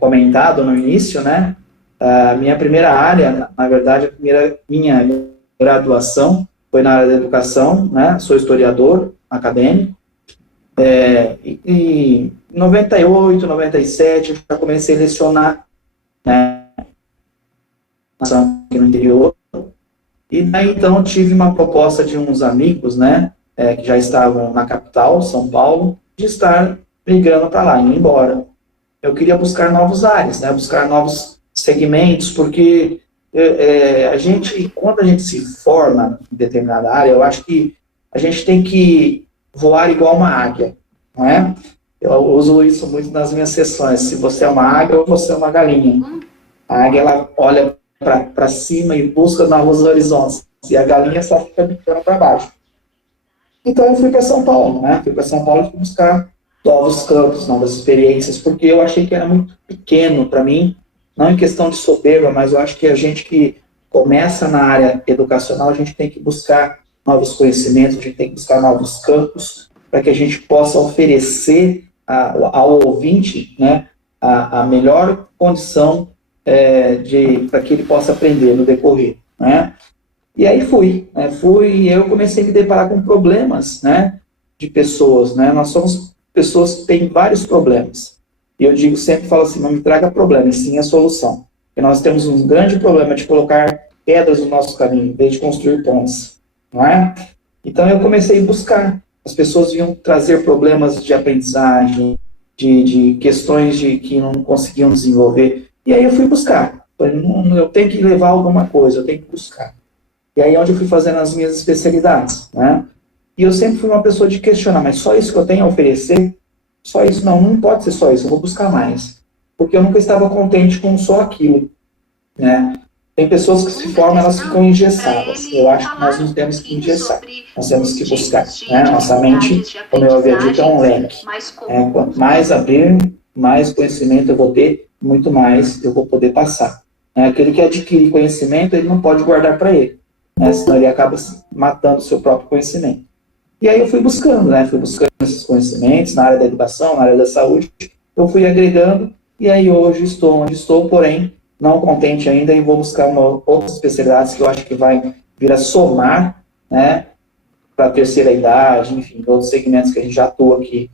comentado no início, né? A minha primeira área, na verdade, minha graduação foi na área da educação, né? Sou historiador acadêmico. Em 98, 97, eu já comecei a lecionar, né? Aqui no interior. E daí, então, tive uma proposta de uns amigos, né? Que já estavam na capital, São Paulo, de estar migrando para lá, indo embora. Eu queria buscar novos ares, né? Buscar novos segmentos, porque quando a gente se forma em determinada área, eu acho que a gente tem que voar igual uma águia, não é? Eu uso isso muito nas minhas sessões. Se você é uma águia ou você é uma galinha. A águia, ela olha para cima e busca novos horizontes, e a galinha só fica bicando para baixo. Então eu fui para São Paulo, né? Fui para São Paulo e buscar novos campos, novas experiências, porque eu achei que era muito pequeno para mim, não em questão de soberba, mas eu acho que a gente que começa na área educacional, a gente tem que buscar novos conhecimentos, a gente tem que buscar novos campos, para que a gente possa oferecer ao ouvinte, né, a melhor condição para que ele possa aprender no decorrer, né? E aí fui e eu comecei a me deparar com problemas, né, de pessoas, né? Nós somos pessoas que têm vários problemas. E eu sempre falo assim, não me traga problema, e sim a solução. Porque nós temos um grande problema de colocar pedras no nosso caminho, em vez de construir pontes, não é? Então eu comecei a buscar. As pessoas vinham trazer problemas de aprendizagem, de questões que não conseguiam desenvolver. E aí eu fui buscar. Eu tenho que levar alguma coisa, eu tenho que buscar. E aí é onde eu fui fazendo as minhas especialidades, né? E eu sempre fui uma pessoa de questionar, mas só isso que eu tenho a oferecer? Só isso? Não pode ser só isso, eu vou buscar mais. Porque eu nunca estava contente com só aquilo, né? Tem pessoas que se formam, elas ficam engessadas. Eu acho que nós não temos que engessar, nós temos que buscar, né? Nossa mente, como eu havia dito, é um leque. Quanto mais abrir, mais conhecimento eu vou ter, muito mais eu vou poder passar. Aquele que adquire conhecimento, ele não pode guardar para ele, né? Senão ele acaba matando o seu próprio conhecimento. E aí eu fui buscando, né? Fui buscando esses conhecimentos na área da educação, na área da saúde. Eu fui agregando e aí hoje estou onde estou, porém não contente ainda e vou buscar outras especialidades que eu acho que vai vir a somar, né? Para a terceira idade, enfim, outros segmentos que a gente já atua aqui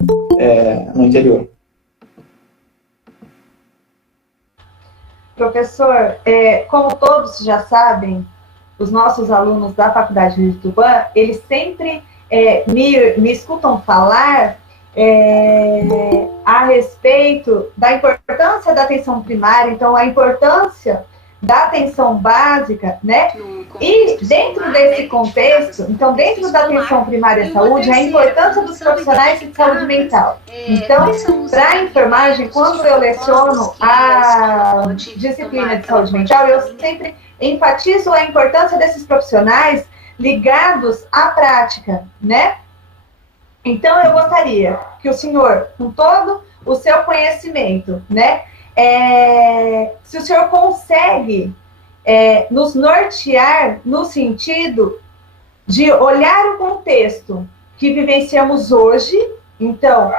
no interior. Professor, como todos já sabem, os nossos alunos da Faculdade de Tupã, eles sempre me escutam falar a respeito da importância da atenção primária, então a importância da atenção básica, né? E dentro desse contexto, então dentro da atenção primária à saúde, a importância dos profissionais de saúde mental. Então, para a enfermagem, quando eu leciono a disciplina de saúde mental, eu sempre enfatizo a importância desses profissionais ligados à prática, né? Então, eu gostaria que o senhor, com todo o seu conhecimento, né, se o senhor consegue nos nortear no sentido de olhar o contexto que vivenciamos hoje, então,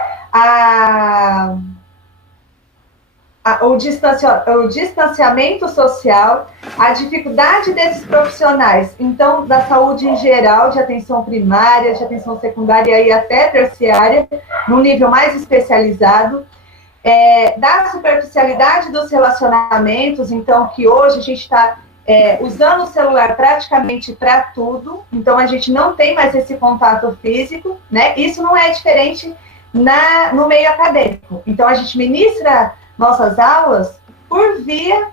o distanciamento social, a dificuldade desses profissionais, então, da saúde em geral, de atenção primária, de atenção secundária e até terciária, num nível mais especializado, da superficialidade dos relacionamentos, então, que hoje a gente está usando o celular praticamente para tudo, então a gente não tem mais esse contato físico, né? Isso não é diferente no meio acadêmico. Então, a gente ministra nossas aulas por via,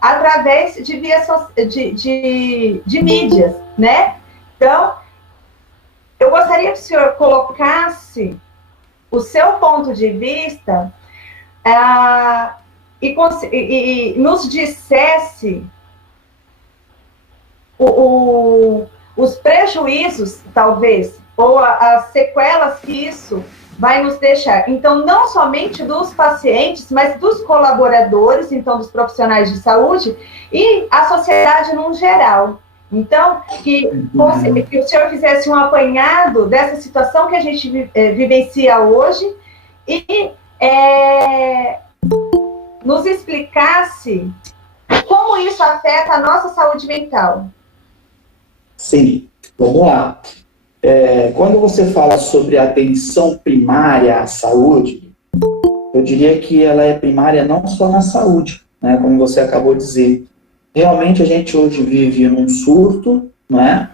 através de mídias, né? Então, eu gostaria que o senhor colocasse o seu ponto de vista e nos dissesse os prejuízos, talvez, ou as sequelas que isso vai nos deixar. Então, não somente dos pacientes, mas dos colaboradores, então, dos profissionais de saúde e a sociedade no geral. Então, que o senhor fizesse um apanhado dessa situação que a gente vivencia hoje e nos explicasse como isso afeta a nossa saúde mental. Sim, vamos lá. Quando você fala sobre atenção primária à saúde, eu diria que ela é primária não só na saúde, né, como você acabou de dizer. Realmente a gente hoje vive num surto, né,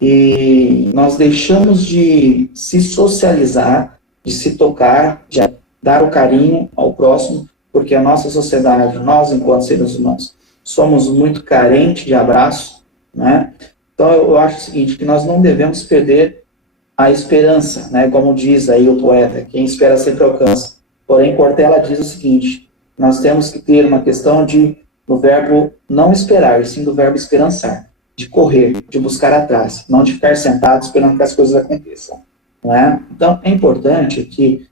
e nós deixamos de se socializar, de se tocar, de dar o carinho ao próximo, porque a nossa sociedade, nós enquanto seres humanos, somos muito carentes de abraço, né? Então eu acho o seguinte, que nós não devemos perder a esperança, né? Como diz aí o poeta, quem espera sempre alcança. Porém, Cortella diz o seguinte, nós temos que ter uma questão do verbo não esperar, e sim do verbo esperançar, de correr, de buscar atrás, não de ficar sentado esperando que as coisas aconteçam. Não é? Então, é importante que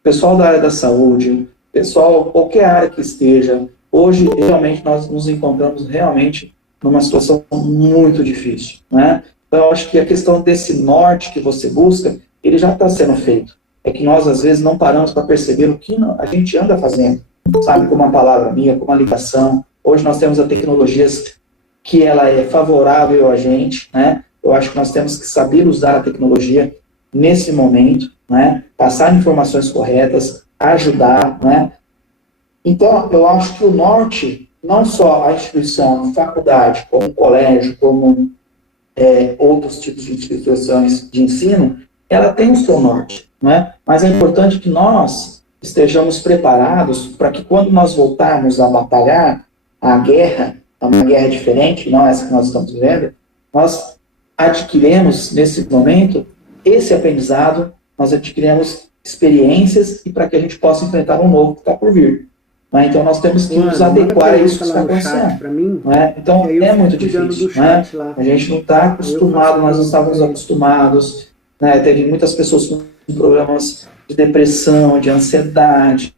o pessoal da área da saúde, pessoal, qualquer área que esteja, hoje, realmente, nós nos encontramos realmente numa situação muito difícil, né? Então, eu acho que a questão desse norte que você busca, ele já está sendo feito. É que nós, às vezes, não paramos para perceber o que a gente anda fazendo, sabe? Com uma palavra amiga, com uma ligação. Hoje nós temos a tecnologias que ela é favorável a gente, né? Eu acho que nós temos que saber usar a tecnologia nesse momento, né? Passar informações corretas, ajudar, né? Então, eu acho que o norte, não só a instituição, a faculdade, como o colégio, como outros tipos de instituições de ensino, ela tem o seu norte, né? Mas é importante que nós estejamos preparados para que quando nós voltarmos a batalhar a guerra, uma guerra diferente, não essa que nós estamos vivendo, nós adquirimos, nesse momento, esse aprendizado, nós adquirimos experiências e para que a gente possa enfrentar um novo que está por vir. Né? Então, nós temos que nos adequar a isso que está acontecendo. Né? Então, é muito difícil. Né? A gente não está acostumado, nós não estávamos acostumados. Né? Teve muitas pessoas com problemas de depressão, de ansiedade,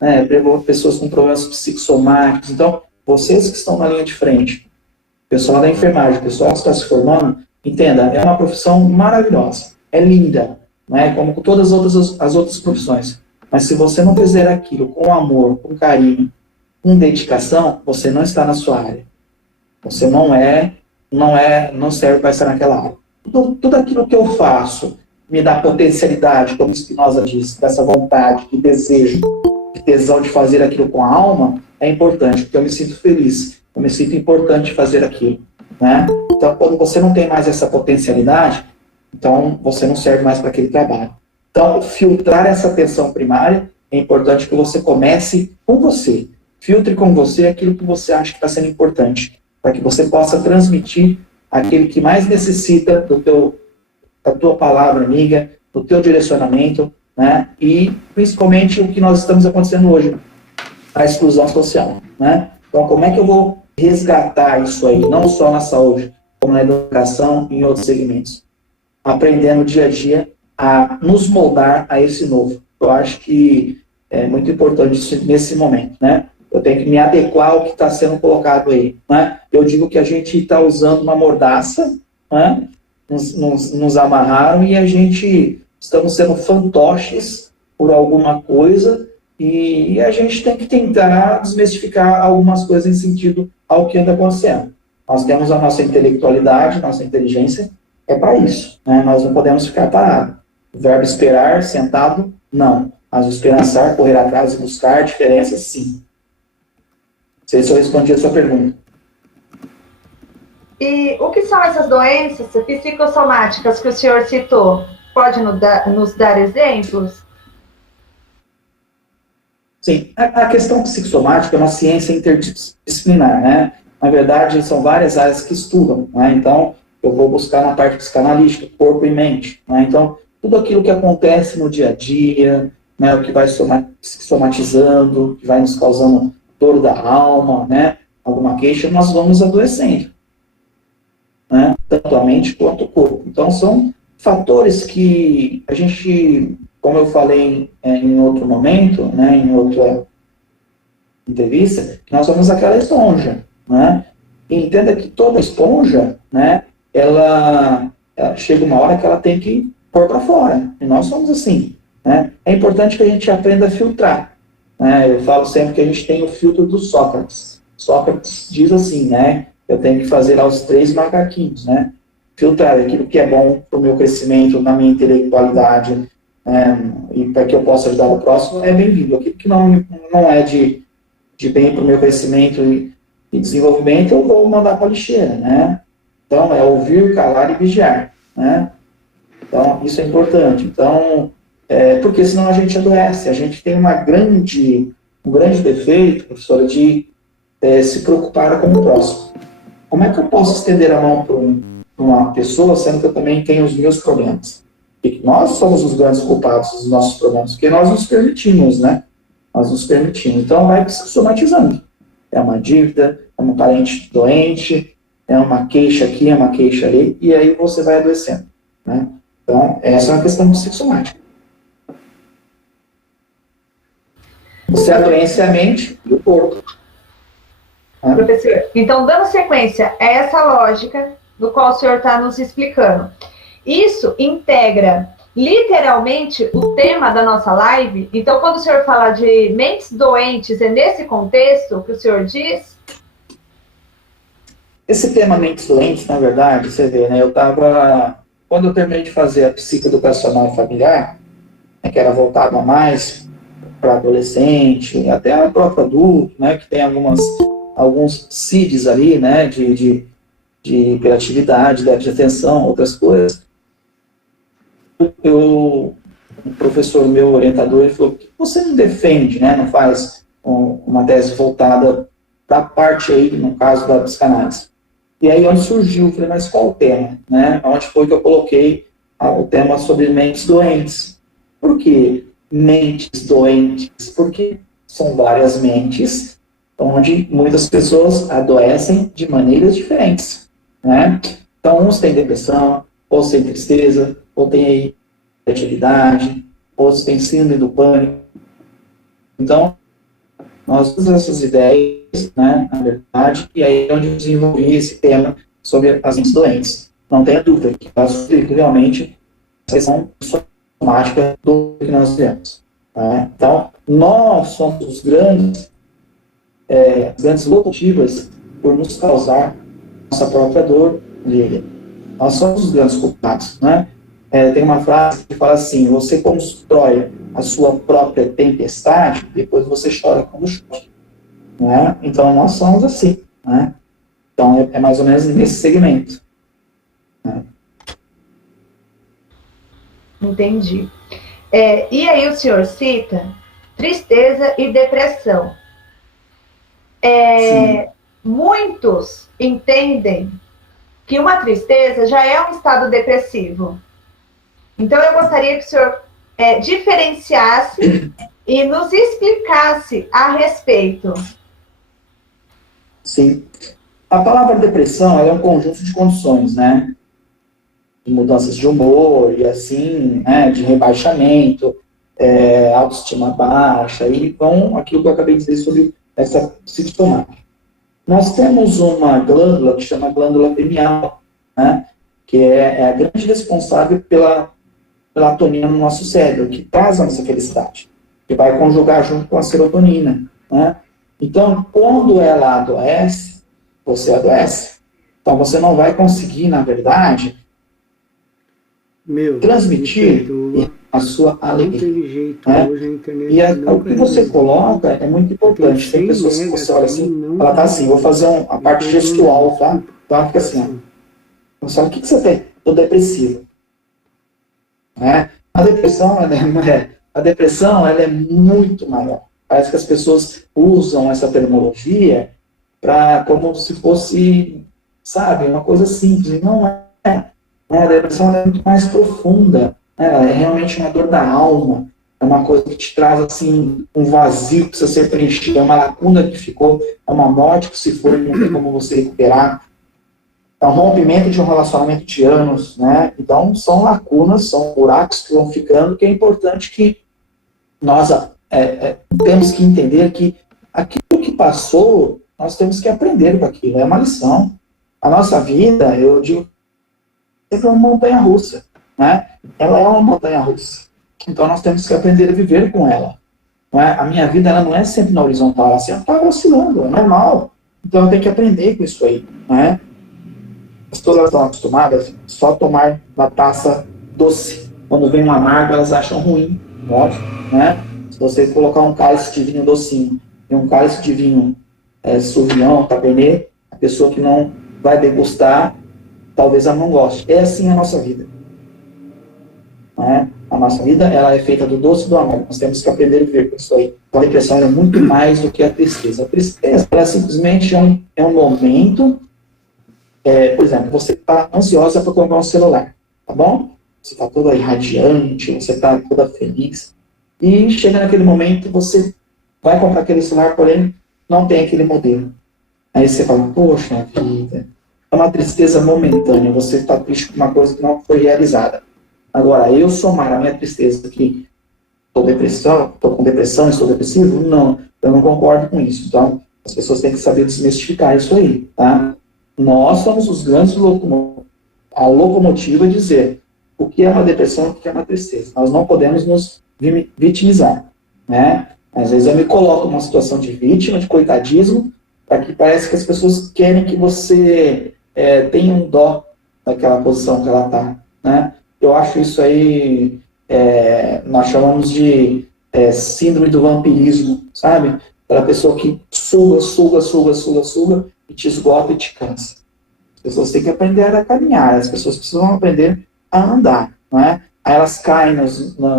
né? Pessoas com problemas psicossomáticos. Então, vocês que estão na linha de frente, pessoal da enfermagem, pessoal que está se formando, entenda, é uma profissão maravilhosa, é linda, né? Como com todas as outras profissões. Mas se você não fizer aquilo com amor, com carinho, com dedicação, você não está na sua área. Você não serve para estar naquela área. Tudo aquilo que eu faço me dá potencialidade, como Spinoza diz, dessa vontade, de desejo, de tesão de fazer aquilo com a alma, é importante, porque eu me sinto feliz, eu me sinto importante fazer aquilo. Né? Então, quando você não tem mais essa potencialidade, então você não serve mais para aquele trabalho. Então, filtrar essa atenção primária, é importante que você comece com você. Filtre com você aquilo que você acha que está sendo importante, para que você possa transmitir aquele que mais necessita da tua palavra amiga, do teu direcionamento, né? E principalmente o que nós estamos acontecendo hoje, a exclusão social. Né? Então, como é que eu vou resgatar isso aí, não só na saúde, como na educação e em outros segmentos? Aprendendo dia a dia a nos moldar a esse novo. Eu acho que é muito importante isso nesse momento, né? Eu tenho que me adequar ao que está sendo colocado aí, né? Eu digo que a gente está usando uma mordaça, né? Nos amarraram e a gente estamos sendo fantoches por alguma coisa e a gente tem que tentar desmistificar algumas coisas em sentido ao que anda acontecendo. Nós temos a nossa intelectualidade, nossa inteligência, é para isso, né? Nós não podemos ficar parados. O verbo esperar, sentado, não. Mas o esperançar, correr atrás e buscar diferenças, sim. Não sei se eu respondi a sua pergunta. E o que são essas doenças psicossomáticas que o senhor citou? Pode nos dar exemplos? Sim, a questão psicossomática é uma ciência interdisciplinar, né? Na verdade, são várias áreas que estudam, né? Então, eu vou buscar na parte psicanalítica, corpo e mente, né? Então, tudo aquilo que acontece no dia a dia, né? O que vai somatizando, que vai nos causando dor da alma, né? Alguma queixa, nós vamos adoecendo, né? Tanto a mente quanto o corpo. Então, são fatores que a gente, como eu falei em outro momento, né, em outra entrevista, que nós somos aquela esponja, né? E entenda que toda esponja, né, ela chega uma hora que ela tem que pôr para fora. E nós somos assim, né? É importante que a gente aprenda a filtrar, né? Eu falo sempre que a gente tem o filtro do Sócrates. Sócrates diz assim, né? Eu tenho que fazer aos 3 macaquinhos, né? Filtrar aquilo que é bom para o meu crescimento, na minha intelectualidade, e para que eu possa ajudar o próximo, é bem-vindo. Aquilo que não é de bem para o meu crescimento e desenvolvimento, eu vou mandar para a lixeira, né? Então, é ouvir, calar e vigiar, né? Então, isso é importante. Então, porque senão a gente adoece. A gente tem um grande defeito, professora, de se preocupar com o próximo. Como é que eu posso estender a mão para uma pessoa, sendo que eu também tenho os meus problemas? E nós somos os grandes culpados dos nossos problemas, porque nós nos permitimos, né? Nós nos permitimos. Então, vai se somatizando. É uma dívida, é um parente doente, é uma queixa aqui, é uma queixa ali, e aí você vai adoecendo, né? Então, essa é uma questão psicossomática. Você adoece a mente e o corpo. Né? Professor, então, dando sequência a essa lógica do qual o senhor está nos explicando, isso integra literalmente o tema da nossa live? Então, quando o senhor fala de mentes doentes, é nesse contexto que o senhor diz? Esse tema mentes doentes, na verdade, você vê, né? Quando eu terminei de fazer a psicoeducacional familiar, né, que era voltado a mais para adolescente, até a próprio adulto, né? Que tem alguns CIDs ali, né? De hiperatividade, déficit de atenção, outras coisas. O professor, meu orientador, ele falou: por que você não defende, né? Não faz uma tese voltada para a parte aí, no caso da psicanálise. E aí onde surgiu, eu falei, mas qual o tema? Né? Onde foi que eu coloquei o tema sobre mentes doentes? Por que mentes doentes? Porque são várias mentes onde muitas pessoas adoecem de maneiras diferentes. Né? Então, uns têm depressão, outros têm tristeza, ou têm aí atividade, outros têm síndrome do pânico. Então, nós usamos essas ideias, né, na verdade, e aí é onde eu desenvolvi esse tema sobre as mentes doentes. Não tenha dúvida que nós realmente a questão somática do que nós vivemos. Né? Então, nós somos os grandes locomotivas por nos causar nossa própria dor nele. Nós somos os grandes culpados. Né? Tem uma frase que fala assim: você constrói a sua própria tempestade, depois você chora quando chove. Né? Então, nós somos assim. Né? Então, é mais ou menos nesse segmento. Né? Entendi. E aí o senhor cita tristeza e depressão. Muitos entendem que uma tristeza já é um estado depressivo. Então, eu gostaria que o senhor diferenciasse e nos explicasse a respeito. Sim. A palavra depressão é um conjunto de condições, né? De mudanças de humor e assim, né? De rebaixamento, autoestima baixa, e aquilo que eu acabei de dizer sobre essa psicossomática. Nós temos uma glândula que chama glândula pineal, né? Que é a grande responsável pela melatonina no nosso cérebro, que traz a nossa felicidade, que vai conjugar junto com a serotonina. Né? Então, quando ela adoece, você adoece. Então, você não vai conseguir, na verdade, transmitir a sua alegria. Né? E o que você coloca é muito importante. Tem pessoas que você olha assim, ela tá assim, vou fazer a parte gestual, tá? Então, ela fica assim, ó. Você fala, o que você tem? Estou depressivo. Né? A depressão, ela é muito maior. Parece que as pessoas usam essa terminologia como se fosse, sabe, uma coisa simples. E não é. A depressão é muito mais profunda. Ela é realmente uma dor da alma. É uma coisa que te traz assim, um vazio que precisa ser preenchido. É uma lacuna que ficou. É uma morte que se foi, não tem como você recuperar. É um rompimento de um relacionamento de anos, né? Então, são lacunas, são buracos que vão ficando, que é importante que nós temos que entender que aquilo que passou, nós temos que aprender com aquilo, é uma lição. A nossa vida, eu digo, é uma montanha-russa, né? Ela é uma montanha-russa. Então, nós temos que aprender a viver com ela. Não é? A minha vida ela não é sempre na horizontal, ela sempre está oscilando, é normal. Então eu tenho que aprender com isso aí. Não é? As pessoas estão acostumadas só a tomar uma taça doce. Quando vem um amargo, elas acham ruim, óbvio, né? Se você colocar um cálice de vinho docinho e um cálice de vinho Sauvignon, Cabernet, a pessoa que não vai degustar, talvez ela não goste. É assim a nossa vida. Né? A nossa vida ela é feita do doce e do amargo. Nós temos que aprender a viver com isso aí. A depressão é muito mais do que a tristeza. A tristeza ela simplesmente é um momento. Por exemplo, você está ansiosa para comprar um celular, tá bom? Você está toda irradiante, você está toda feliz. E chega naquele momento, você vai comprar aquele celular, porém não tem aquele modelo. Aí você fala, poxa vida, é uma tristeza momentânea, você está triste com uma coisa que não foi realizada. Agora, eu somar a minha tristeza que estou com depressão, estou depressivo? Não, eu não concordo com isso. Então, as pessoas têm que saber desmistificar isso aí, tá? Nós somos os grandes a locomotiva de dizer o que é uma depressão e o que é uma tristeza. Nós não podemos nos vitimizar, né? Às vezes eu me coloco numa situação de vítima, de coitadismo, para que parece que as pessoas querem que você tenha um dó daquela posição que ela está, né? Eu acho isso aí, nós chamamos de síndrome do vampirismo, sabe? Aquela pessoa que suga e te esgota e te cansa. As pessoas têm que aprender a caminhar, as pessoas precisam aprender a andar, não é? Aí elas caem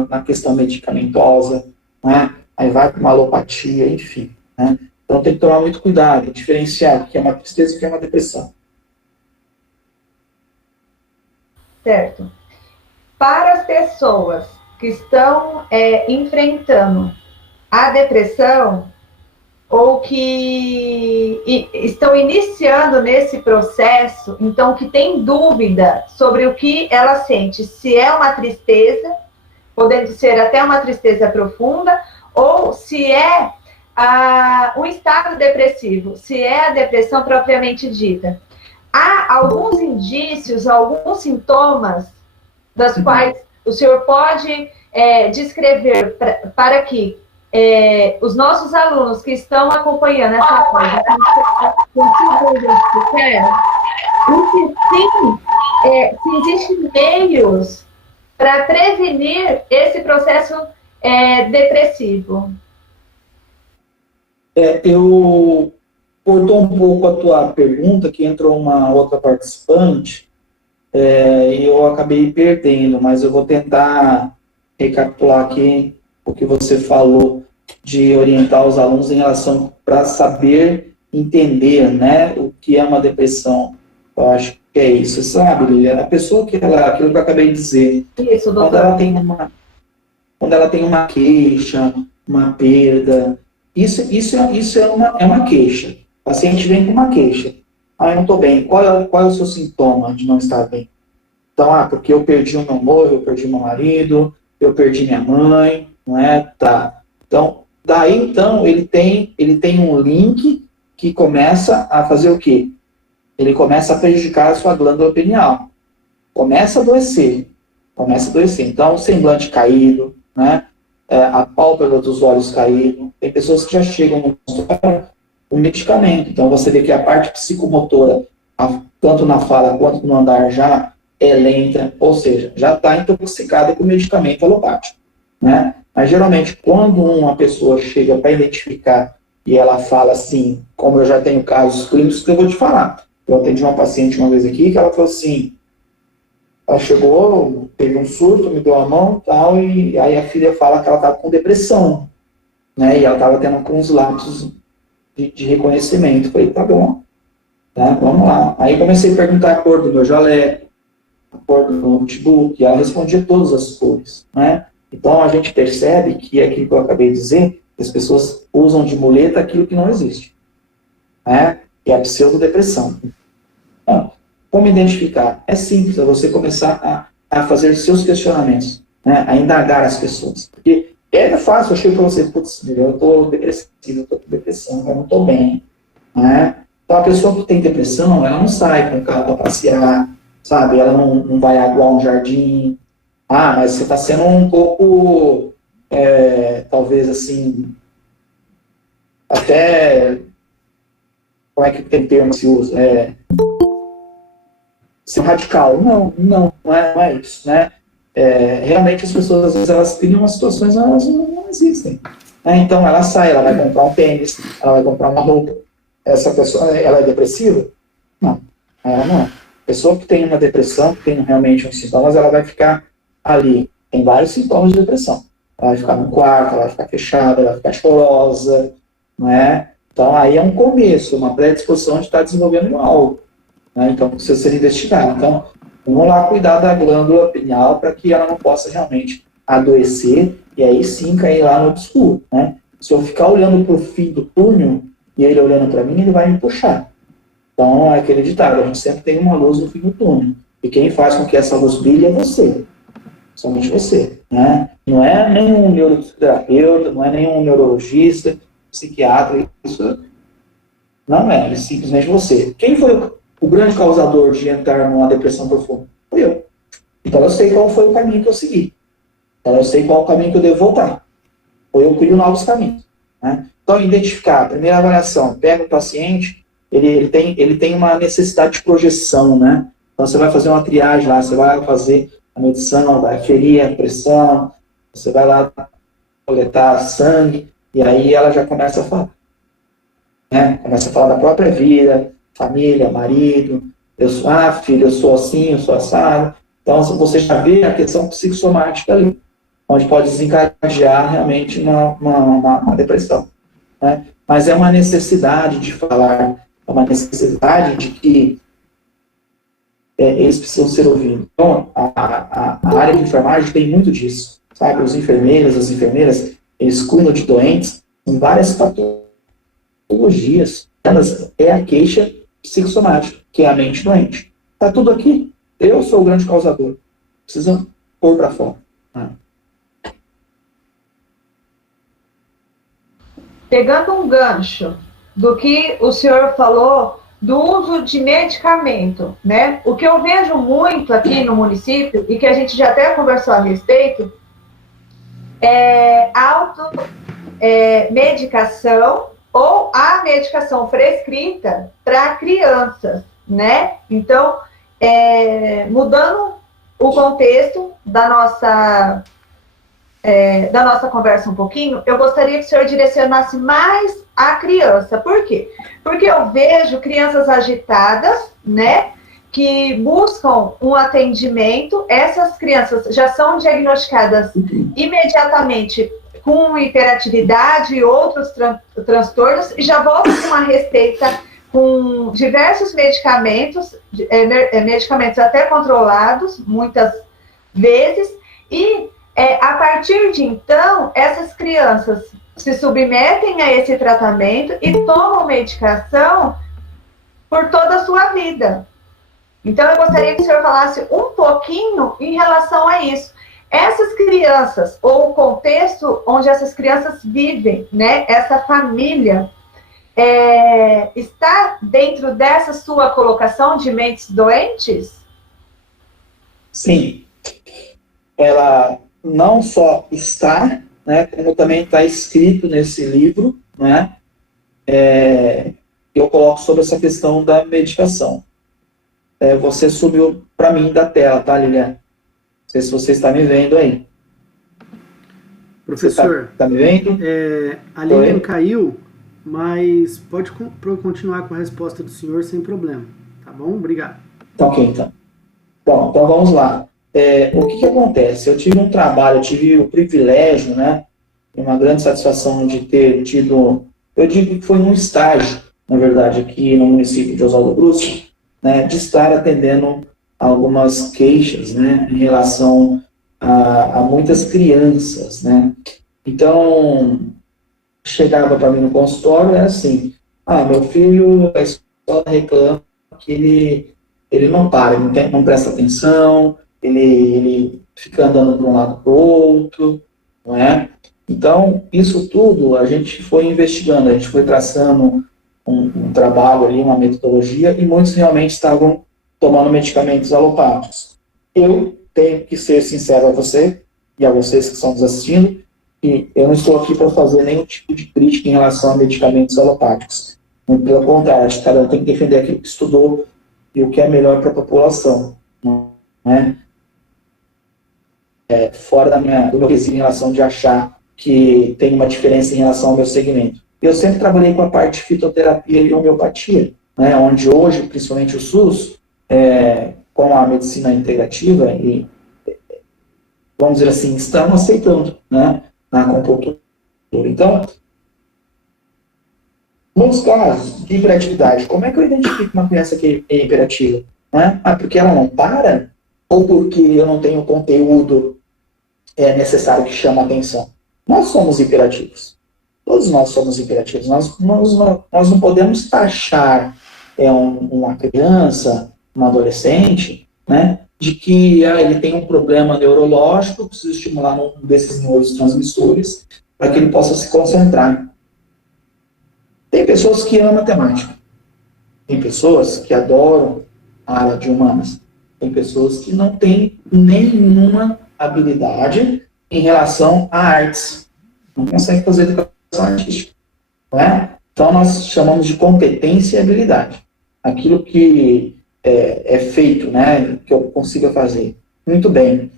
na questão medicamentosa, né? Aí vai para uma alopatia, enfim, né? Então tem que tomar muito cuidado, diferenciar o que é uma tristeza e o que é uma depressão. Certo. Para as pessoas que estão enfrentando a depressão ou que estão iniciando nesse processo, então que tem dúvida sobre o que ela sente, se é uma tristeza, podendo ser até uma tristeza profunda, ou se é um estado depressivo, se é a depressão propriamente dita. Há alguns indícios, alguns sintomas das quais o senhor pode descrever para que os nossos alunos que estão acompanhando essa coisa consigam identificar e que se existem meios para prevenir esse processo depressivo. Eu cortou um pouco a tua pergunta, que entrou uma outra participante, e eu acabei perdendo, mas eu vou tentar recapitular aqui o que você falou de orientar os alunos em relação para saber entender, né, o que é uma depressão. Eu acho que é isso, sabe, Lilian? A pessoa aquilo que eu acabei de dizer, isso, quando ela tem uma queixa, uma perda, isso é uma queixa. O paciente vem com uma queixa. Eu não estou bem. Qual é o seu sintoma de não estar bem? Então, porque eu perdi o meu noivo, eu perdi meu marido, eu perdi minha mãe, não é? Tá. Então, daí, ele tem um link que começa a fazer o quê? Ele começa a prejudicar a sua glândula pineal. Começa a adoecer. Então, semblante caído, né? A pálpebra dos olhos caído. Tem pessoas que já chegam no consultório com medicamento. Então, você vê que a parte psicomotora, tanto na fala quanto no andar, já é lenta, ou seja, já está intoxicada com medicamento alopático, né? Mas, geralmente, quando uma pessoa chega para identificar e ela fala assim, como eu já tenho casos clínicos que eu vou te falar. Eu atendi uma paciente uma vez aqui que ela falou assim, ela chegou, teve um surto, me deu a mão tal, e aí a filha fala que ela estava com depressão, né? E ela estava tendo alguns lapsos de reconhecimento. Eu falei, tá bom, tá, vamos lá. Aí comecei a perguntar a cor do meu jaleco, a cor do notebook, e ela respondia todas as cores, né? Então a gente percebe que é aquilo que eu acabei de dizer, que as pessoas usam de muleta aquilo que não existe, né? Que é a pseudodepressão. Então, como identificar? É simples, é você começar a fazer seus questionamentos, né? A indagar as pessoas. Porque é fácil, eu chego para você, putz, eu estou depressivo, eu estou com depressão, eu não estou bem, né? Então a pessoa que tem depressão, ela não sai com o carro para passear, sabe? Ela não vai aguar um jardim. Mas você está sendo um pouco talvez assim, até, como é que tem termo que se usa? Ser radical. Não é isso, né? Realmente as pessoas, às vezes, elas criam umas situações, elas não existem. Né? Então, ela sai, ela vai comprar um tênis, ela vai comprar uma roupa. Essa pessoa, ela é depressiva? Não, ela não é. A pessoa que tem uma depressão, que tem realmente uns sintomas, ela vai ficar ali. Tem vários sintomas de depressão. Ela vai ficar no quarto, ela vai ficar fechada, ela vai ficar chorosa, não é? Então, aí é um começo, uma predisposição de estar desenvolvendo algo. Né? Então, precisa ser investigado. Então, vamos lá cuidar da glândula pineal para que ela não possa realmente adoecer e aí sim cair lá no obscuro. Né? Se eu ficar olhando para o fim do túnel e ele olhando para mim, ele vai me puxar. Então, é aquele ditado, a gente sempre tem uma luz no fim do túnel. E quem faz com que essa luz brilhe é você. Somente você. Né? Não é nenhum neuroterapeuta, não é nenhum neurologista, psiquiatra, isso não é simplesmente você. Quem foi o grande causador de entrar numa depressão profunda? Foi eu. Então eu sei qual foi o caminho que eu segui. Então eu sei qual o caminho que eu devo voltar. Ou eu crio novos caminhos. Né? Então, identificar, a primeira avaliação, pega o paciente, ele tem uma necessidade de projeção, né? Então você vai fazer uma triagem lá, você vai fazer a medição, vai ferir a pressão, você vai lá coletar sangue, e aí ela já começa a falar. Né? Começa a falar da própria vida, família, marido, filho, eu sou assim, eu sou assado. Então, você já vê a questão psicossomática ali, onde pode desencadear realmente uma depressão. Né? Mas é uma necessidade de falar, é uma necessidade de que eles precisam ser ouvidos. Então, a área de enfermagem tem muito disso, sabe? Os enfermeiros, as enfermeiras, eles cuidam de doentes com várias patologias. Elas é a queixa psicossomática, que é a mente doente. Está tudo aqui. Eu sou o grande causador. Precisa pôr para fora. Pegando um gancho do que o senhor falou do uso de medicamento, né? O que eu vejo muito aqui no município, e que a gente já até conversou a respeito, é automedicação ou a medicação prescrita para crianças, né? Então, mudando o contexto da nossa conversa um pouquinho, eu gostaria que o senhor direcionasse mais a criança. Por quê? Porque eu vejo crianças agitadas, né, que buscam um atendimento. Essas crianças já são diagnosticadas imediatamente com hiperatividade e outros transtornos, e já voltam com uma receita com diversos medicamentos, medicamentos até controlados, muitas vezes, e a partir de então, essas crianças se submetem a esse tratamento e tomam medicação por toda a sua vida. Então, eu gostaria que o senhor falasse um pouquinho em relação a isso. Essas crianças, ou o contexto onde essas crianças vivem, né, essa família, está dentro dessa sua colocação de mentes doentes? Sim. Ela não só está, né, como também está escrito nesse livro, né, eu coloco sobre essa questão da medicação. Você subiu para mim da tela, tá, Lilian? Não sei se você está me vendo aí. Professor, está me vendo? A Lilian caiu, mas pode continuar com a resposta do senhor sem problema, tá bom? Obrigado. Tá ok, então. Bom, então vamos lá. O que acontece? Eu tive um trabalho, eu tive o privilégio, né, uma grande satisfação de ter tido, eu digo que foi um estágio, na verdade, aqui no município de Oswaldo Cruz, né, de estar atendendo algumas queixas, né, em relação a muitas crianças, né. Então, chegava para mim no consultório, era assim, meu filho, a escola reclama que ele não para, ele não presta atenção, ele fica andando de um lado para o outro, não é? Então, isso tudo a gente foi investigando, a gente foi traçando um trabalho ali, uma metodologia, e muitos realmente estavam tomando medicamentos alopáticos. Eu tenho que ser sincero a você, e a vocês que estão nos assistindo, que eu não estou aqui para fazer nenhum tipo de crítica em relação a medicamentos alopáticos. Muito pelo contrário, acho que cada um tem que defender aquilo que estudou e o que é melhor para a população. Né? Fora do meu quesito em relação de achar que tem uma diferença em relação ao meu segmento. Eu sempre trabalhei com a parte de fitoterapia e homeopatia, né? Onde hoje, principalmente o SUS, com a medicina integrativa e, vamos dizer assim, estão aceitando, né, na acupuntura. Então, nos casos de hiperatividade, como é que eu identifico uma criança que é hiperativa? Né? Porque ela não para? Ou porque eu não tenho conteúdo necessário que chama a atenção? Nós somos hiperativos. Todos nós somos hiperativos. Nós não podemos taxar uma criança, um adolescente, né, de que ele tem um problema neurológico, precisa estimular um desses neurotransmissores para que ele possa se concentrar. Tem pessoas que amam matemática. Tem pessoas que adoram a área de humanas. Tem pessoas que não têm nenhuma habilidade em relação a artes. Não conseguem fazer educação artística. Não é? Então, nós chamamos de competência e habilidade. Aquilo que é feito, né, que eu consiga fazer. Muito bem.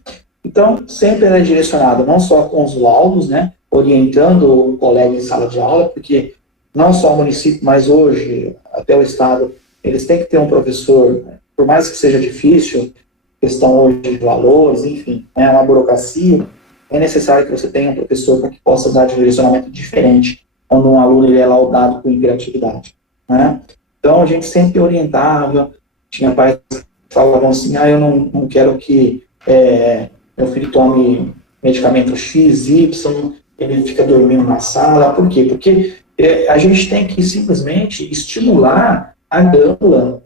Então, sempre é direcionado não só com os laudos, né, orientando o colega em sala de aula, porque não só o município, mas hoje, até o Estado, eles têm que ter um professor, né, por mais que seja difícil, questão hoje de valores, enfim, é uma burocracia, é necessário que você tenha um professor para que possa dar um direcionamento diferente quando um aluno ele é laudado com hiperatividade. Né? Então, a gente sempre orientava, tinha pais que falavam assim, eu não quero que meu filho tome medicamento X, Y, ele fica dormindo na sala, por quê? Porque a gente tem que simplesmente estimular a glândula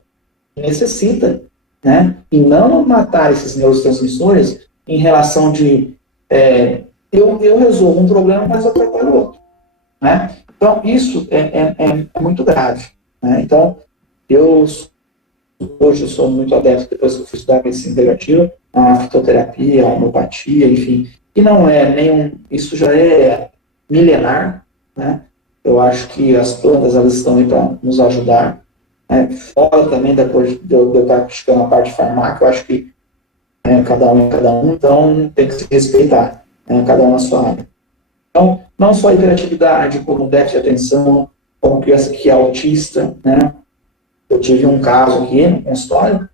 que necessita, né? E não matar esses neurotransmissores em relação de eu resolvo um problema, mas eu preparo outro, né? Então, isso é muito grave, né? Então, hoje eu sou muito adepto, depois que eu fui estudar medicina integrativa, a fitoterapia, a homeopatia, enfim, que não é isso já é milenar, né? Eu acho que as plantas, elas estão aí para nos ajudar, né? Fora também depois de eu estar criticando a parte de farmácia, eu acho que cada um é cada um, então tem que se respeitar, né? Cada um na sua área. Então, não só a hiperatividade, como déficit de atenção, como criança que é autista, né? Eu tive um caso aqui no consultório,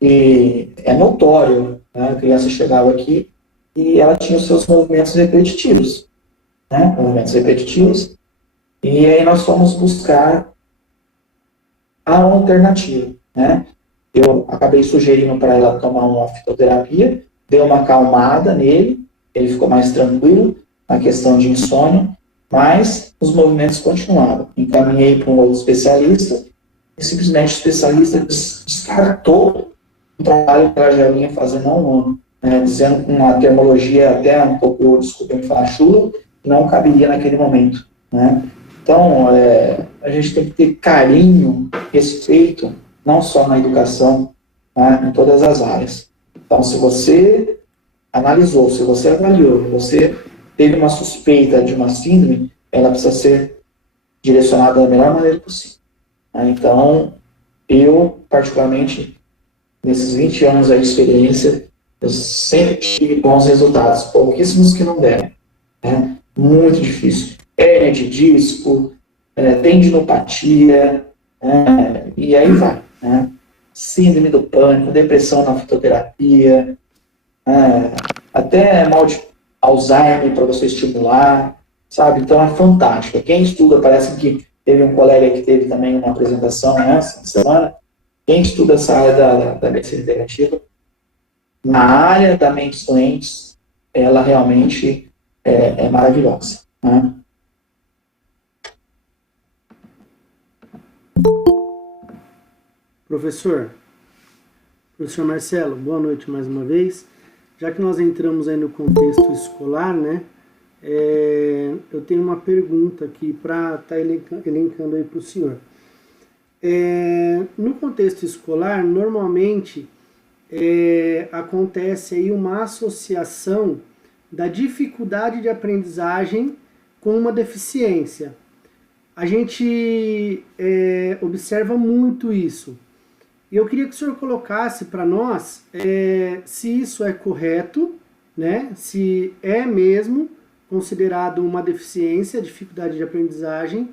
e é notório, né? A criança chegava aqui e ela tinha os seus movimentos repetitivos, né? Movimentos repetitivos, e aí nós fomos buscar a alternativa, né? Eu acabei sugerindo para ela tomar uma fitoterapia, deu uma acalmada nele, ele ficou mais tranquilo na questão de insônia, mas os movimentos continuavam. Encaminhei para um outro especialista, e simplesmente o especialista descartou o trabalho que ela já vinha fazendo há um ano, né? Dizendo com uma terminologia até um pouco, desculpa me falar, chula, não caberia naquele momento, né? Então, a gente tem que ter carinho, respeito, não só na educação, né, em todas as áreas. Então, se você analisou, se você avaliou, você teve uma suspeita de uma síndrome, ela precisa ser direcionada da melhor maneira possível. Né? Então, eu, particularmente, nesses 20 anos de experiência, eu sempre tive bons resultados, pouquíssimos que não deram. Né? Muito difícil. Hérnia de disco, tendinopatia, e aí vai. Né? Síndrome do pânico, depressão na fitoterapia, até mal de Alzheimer para você estimular, sabe? Então é fantástico. Quem estuda, parece que teve um colega que teve também uma apresentação essa semana, quem estuda essa área da medicina integrativa, na área da mentes doentes, ela realmente é maravilhosa. Né? Professor Marcelo, boa noite mais uma vez. Já que nós entramos aí no contexto escolar, né, eu tenho uma pergunta aqui para estar elencando aí para o senhor. No contexto escolar, normalmente acontece aí uma associação da dificuldade de aprendizagem com uma deficiência. A gente observa muito isso. E eu queria que o senhor colocasse para nós se isso é correto, né? Se é mesmo considerado uma deficiência, dificuldade de aprendizagem.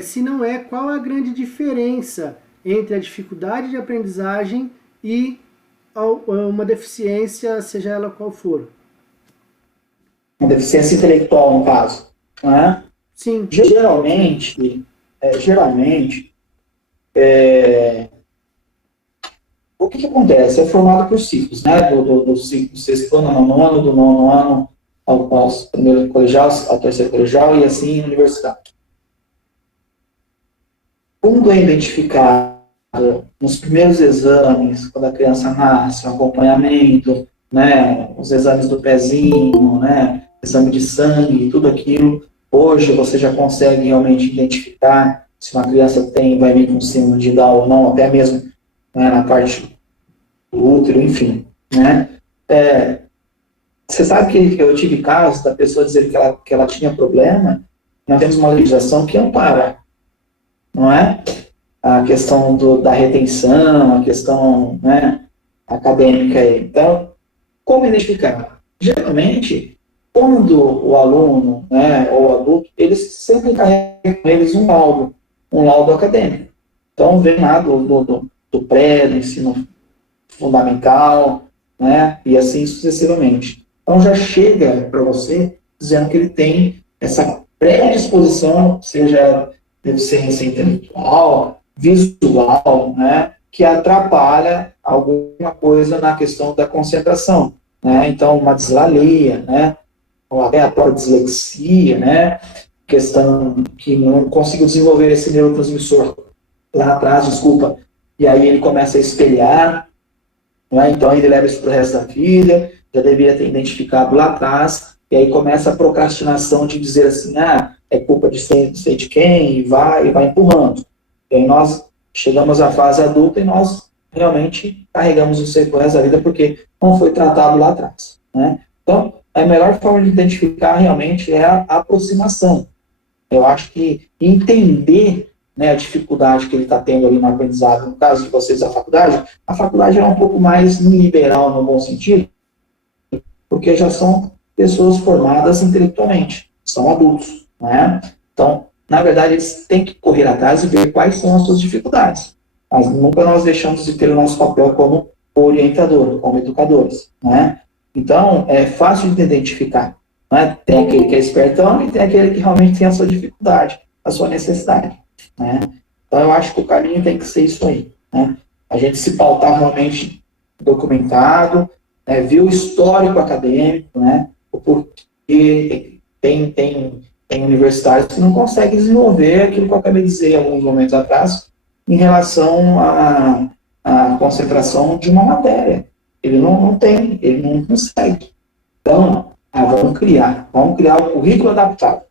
Se não é, qual é a grande diferença entre a dificuldade de aprendizagem e uma deficiência, seja ela qual for? Uma deficiência intelectual, no caso, não é? Sim. Geralmente, o que acontece? É formado por ciclos, né? Do ciclo sexto ano ao nono ano, do nono ano ao primeiro colegial, ao terceiro colegial e assim universidade. Quando é identificado nos primeiros exames, quando a criança nasce, o acompanhamento, né? Os exames do pezinho, né? Exame de sangue, tudo aquilo, hoje você já consegue realmente identificar se uma criança vai vir com síndrome de Down ou não, até mesmo, né, na parte do útero, enfim, né? Você sabe que eu tive casos da pessoa dizer que ela tinha problema. Nós temos uma legislação que ampara, não é? A questão da retenção, a questão, né, acadêmica. Então, como identificar? Geralmente, quando o aluno, né, ou o adulto, eles sempre carregam com eles um laudo acadêmico. Então, vem lá do pré, do ensino fundamental, né, e assim sucessivamente. Então, já chega para você dizendo que ele tem essa predisposição, seja deficiência intelectual, visual, né, que atrapalha alguma coisa na questão da concentração, né? Então, uma dislalia, né, ou até a própria dislexia, né, questão que não conseguiu desenvolver esse neurotransmissor lá atrás, desculpa, e aí ele começa a espelhar, né, então ele leva isso para o resto da vida, já deveria ter identificado lá atrás, e aí começa a procrastinação de dizer assim, é culpa de sei de quem, e vai empurrando. E aí nós chegamos à fase adulta e nós realmente carregamos o ser pro resto da vida porque não foi tratado lá atrás, né? Então, a melhor forma de identificar realmente é a aproximação. Eu acho que entender, né, a dificuldade que ele está tendo ali no aprendizado, no caso de vocês, a faculdade é um pouco mais liberal no bom sentido, porque já são pessoas formadas intelectualmente, são adultos, né? Então, na verdade, eles têm que correr atrás e ver quais são as suas dificuldades. Mas nunca nós deixamos de ter o nosso papel como orientador, como educadores, né? Então, é fácil de identificar, né? Tem aquele que é espertão e tem aquele que realmente tem a sua dificuldade, a sua necessidade, né? Então, eu acho que o caminho tem que ser isso aí, né? A gente se pautar realmente documentado, né? Ver o histórico acadêmico, né? O porquê tem universitários que não conseguem desenvolver aquilo que eu acabei de dizer alguns momentos atrás, em relação à concentração de uma matéria. Ele não tem, ele não consegue. Então, vamos criar o currículo adaptado.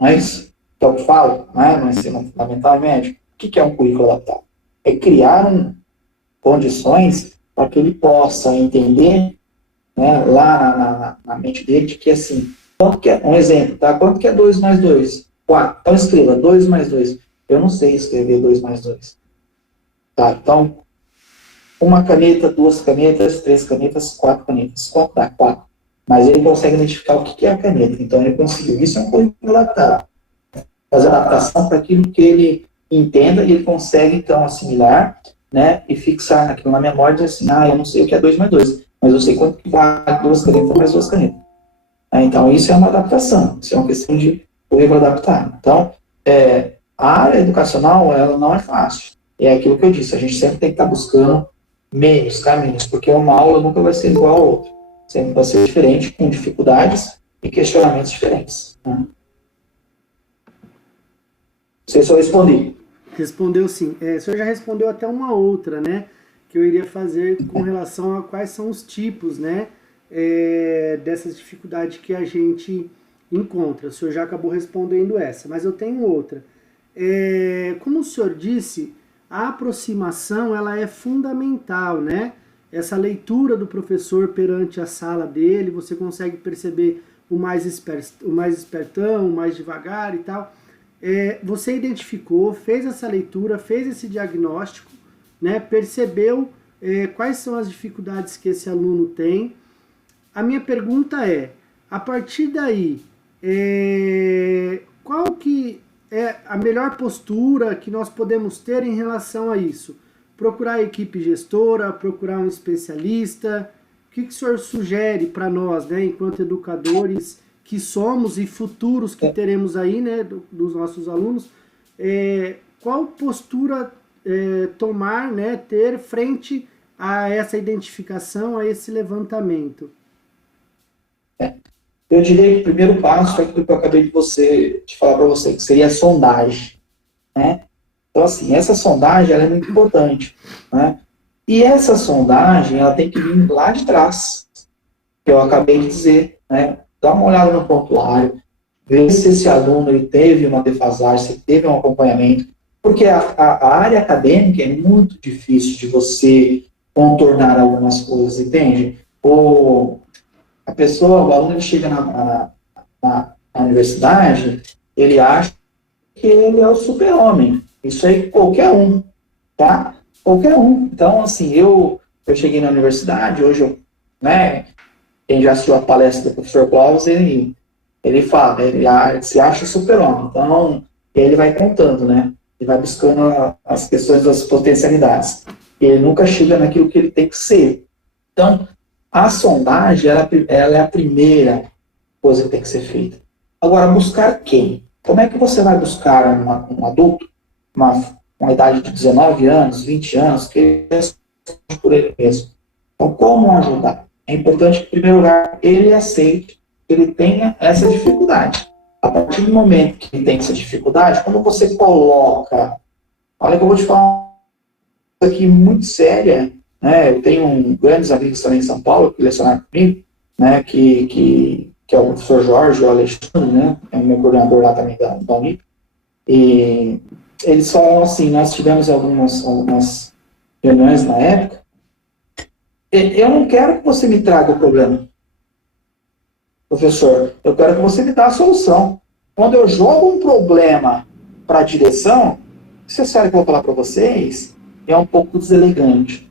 Não é isso que eu falo, né, no ensino fundamental e médio? O que é um currículo adaptado? É criar condições para que ele possa entender, né, lá na mente dele, de que assim, quanto que é, um exemplo, tá? Quanto que é 2 mais 2? 4. Então escreva 2 mais 2. Eu não sei escrever 2 mais 2. Tá? Então, uma caneta, 2 canetas, 3 canetas, 4 canetas. Quanto dá? 4. Mas ele consegue identificar o que é a caneta. Então ele conseguiu. Isso é um currículo adaptado. Fazer adaptação para aquilo que ele entenda e ele consegue, então, assimilar, né, e fixar aquilo na memória e dizer assim, eu não sei o que é 2 mais 2, mas eu sei quanto que dá 2 canetas mais 2 canetas. Então, isso é uma adaptação, isso é uma questão de currículo adaptado. Então, a área educacional, ela não é fácil. É aquilo que eu disse, a gente sempre tem que estar buscando meios, caminhos, porque uma aula nunca vai ser igual a outra. Sempre vai ser diferente, com dificuldades e questionamentos diferentes. Né? Não sei se eu respondi. Respondeu sim. O senhor já respondeu até uma outra, né? Que eu iria fazer com relação a quais são os tipos, né? Dessas dificuldades que a gente encontra. O senhor já acabou respondendo essa, mas eu tenho outra. Como o senhor disse, a aproximação ela é fundamental, né? essa leitura do professor perante a sala dele, você consegue perceber o mais espertão, o mais devagar e tal. Você identificou, fez essa leitura, fez esse diagnóstico, né, percebeu quais são as dificuldades que esse aluno tem. A minha pergunta a partir daí, qual que é a melhor postura que nós podemos ter em relação a isso? Procurar a equipe gestora, procurar um especialista? O que o senhor sugere para nós, né, enquanto educadores que somos e futuros que teremos aí, né, dos nossos alunos? Qual postura tomar, né, ter frente a essa identificação, a esse levantamento? Eu diria que o primeiro passo é aquilo que eu acabei de falar para você, que seria a sondagem, né? Então, assim, essa sondagem ela é muito importante, né? E essa sondagem ela tem que vir lá de trás, que eu acabei de dizer, né? Dá uma olhada no prontuário, ver se esse aluno ele teve uma defasagem, se teve um acompanhamento, porque a área acadêmica é muito difícil de você contornar algumas coisas, entende? O aluno ele chega na universidade, ele acha que ele é o super-homem. Isso aí qualquer um, tá? Qualquer um. Então, assim, eu cheguei na universidade, hoje né, quem já assistiu a palestra do professor Clóvis, ele fala, ele se acha super-homem. Então, ele vai contando, né? Ele vai buscando as questões das potencialidades. Ele nunca chega naquilo que ele tem que ser. Então, a sondagem, ela é a primeira coisa que tem que ser feita. Agora, buscar quem? Como é que você vai buscar um adulto, uma idade de 19 anos, 20 anos, que ele é por ele mesmo? Então, como ajudar? É importante que, em primeiro lugar, ele aceite que ele tenha essa dificuldade. A partir do momento que ele tem essa dificuldade, quando você coloca... Olha que eu vou te falar uma coisa aqui muito séria, né? Eu tenho grandes amigos também em São Paulo que lecionaram comigo, né? Que é o professor Jorge, o Alexandre, né? É o meu coordenador lá também da Unip. E eles falam assim, nós tivemos algumas reuniões na época, eu não quero que você me traga o problema, professor, eu quero que você me dê a solução. Quando eu jogo um problema para a direção, isso é sério que eu vou falar para vocês, é um pouco deselegante.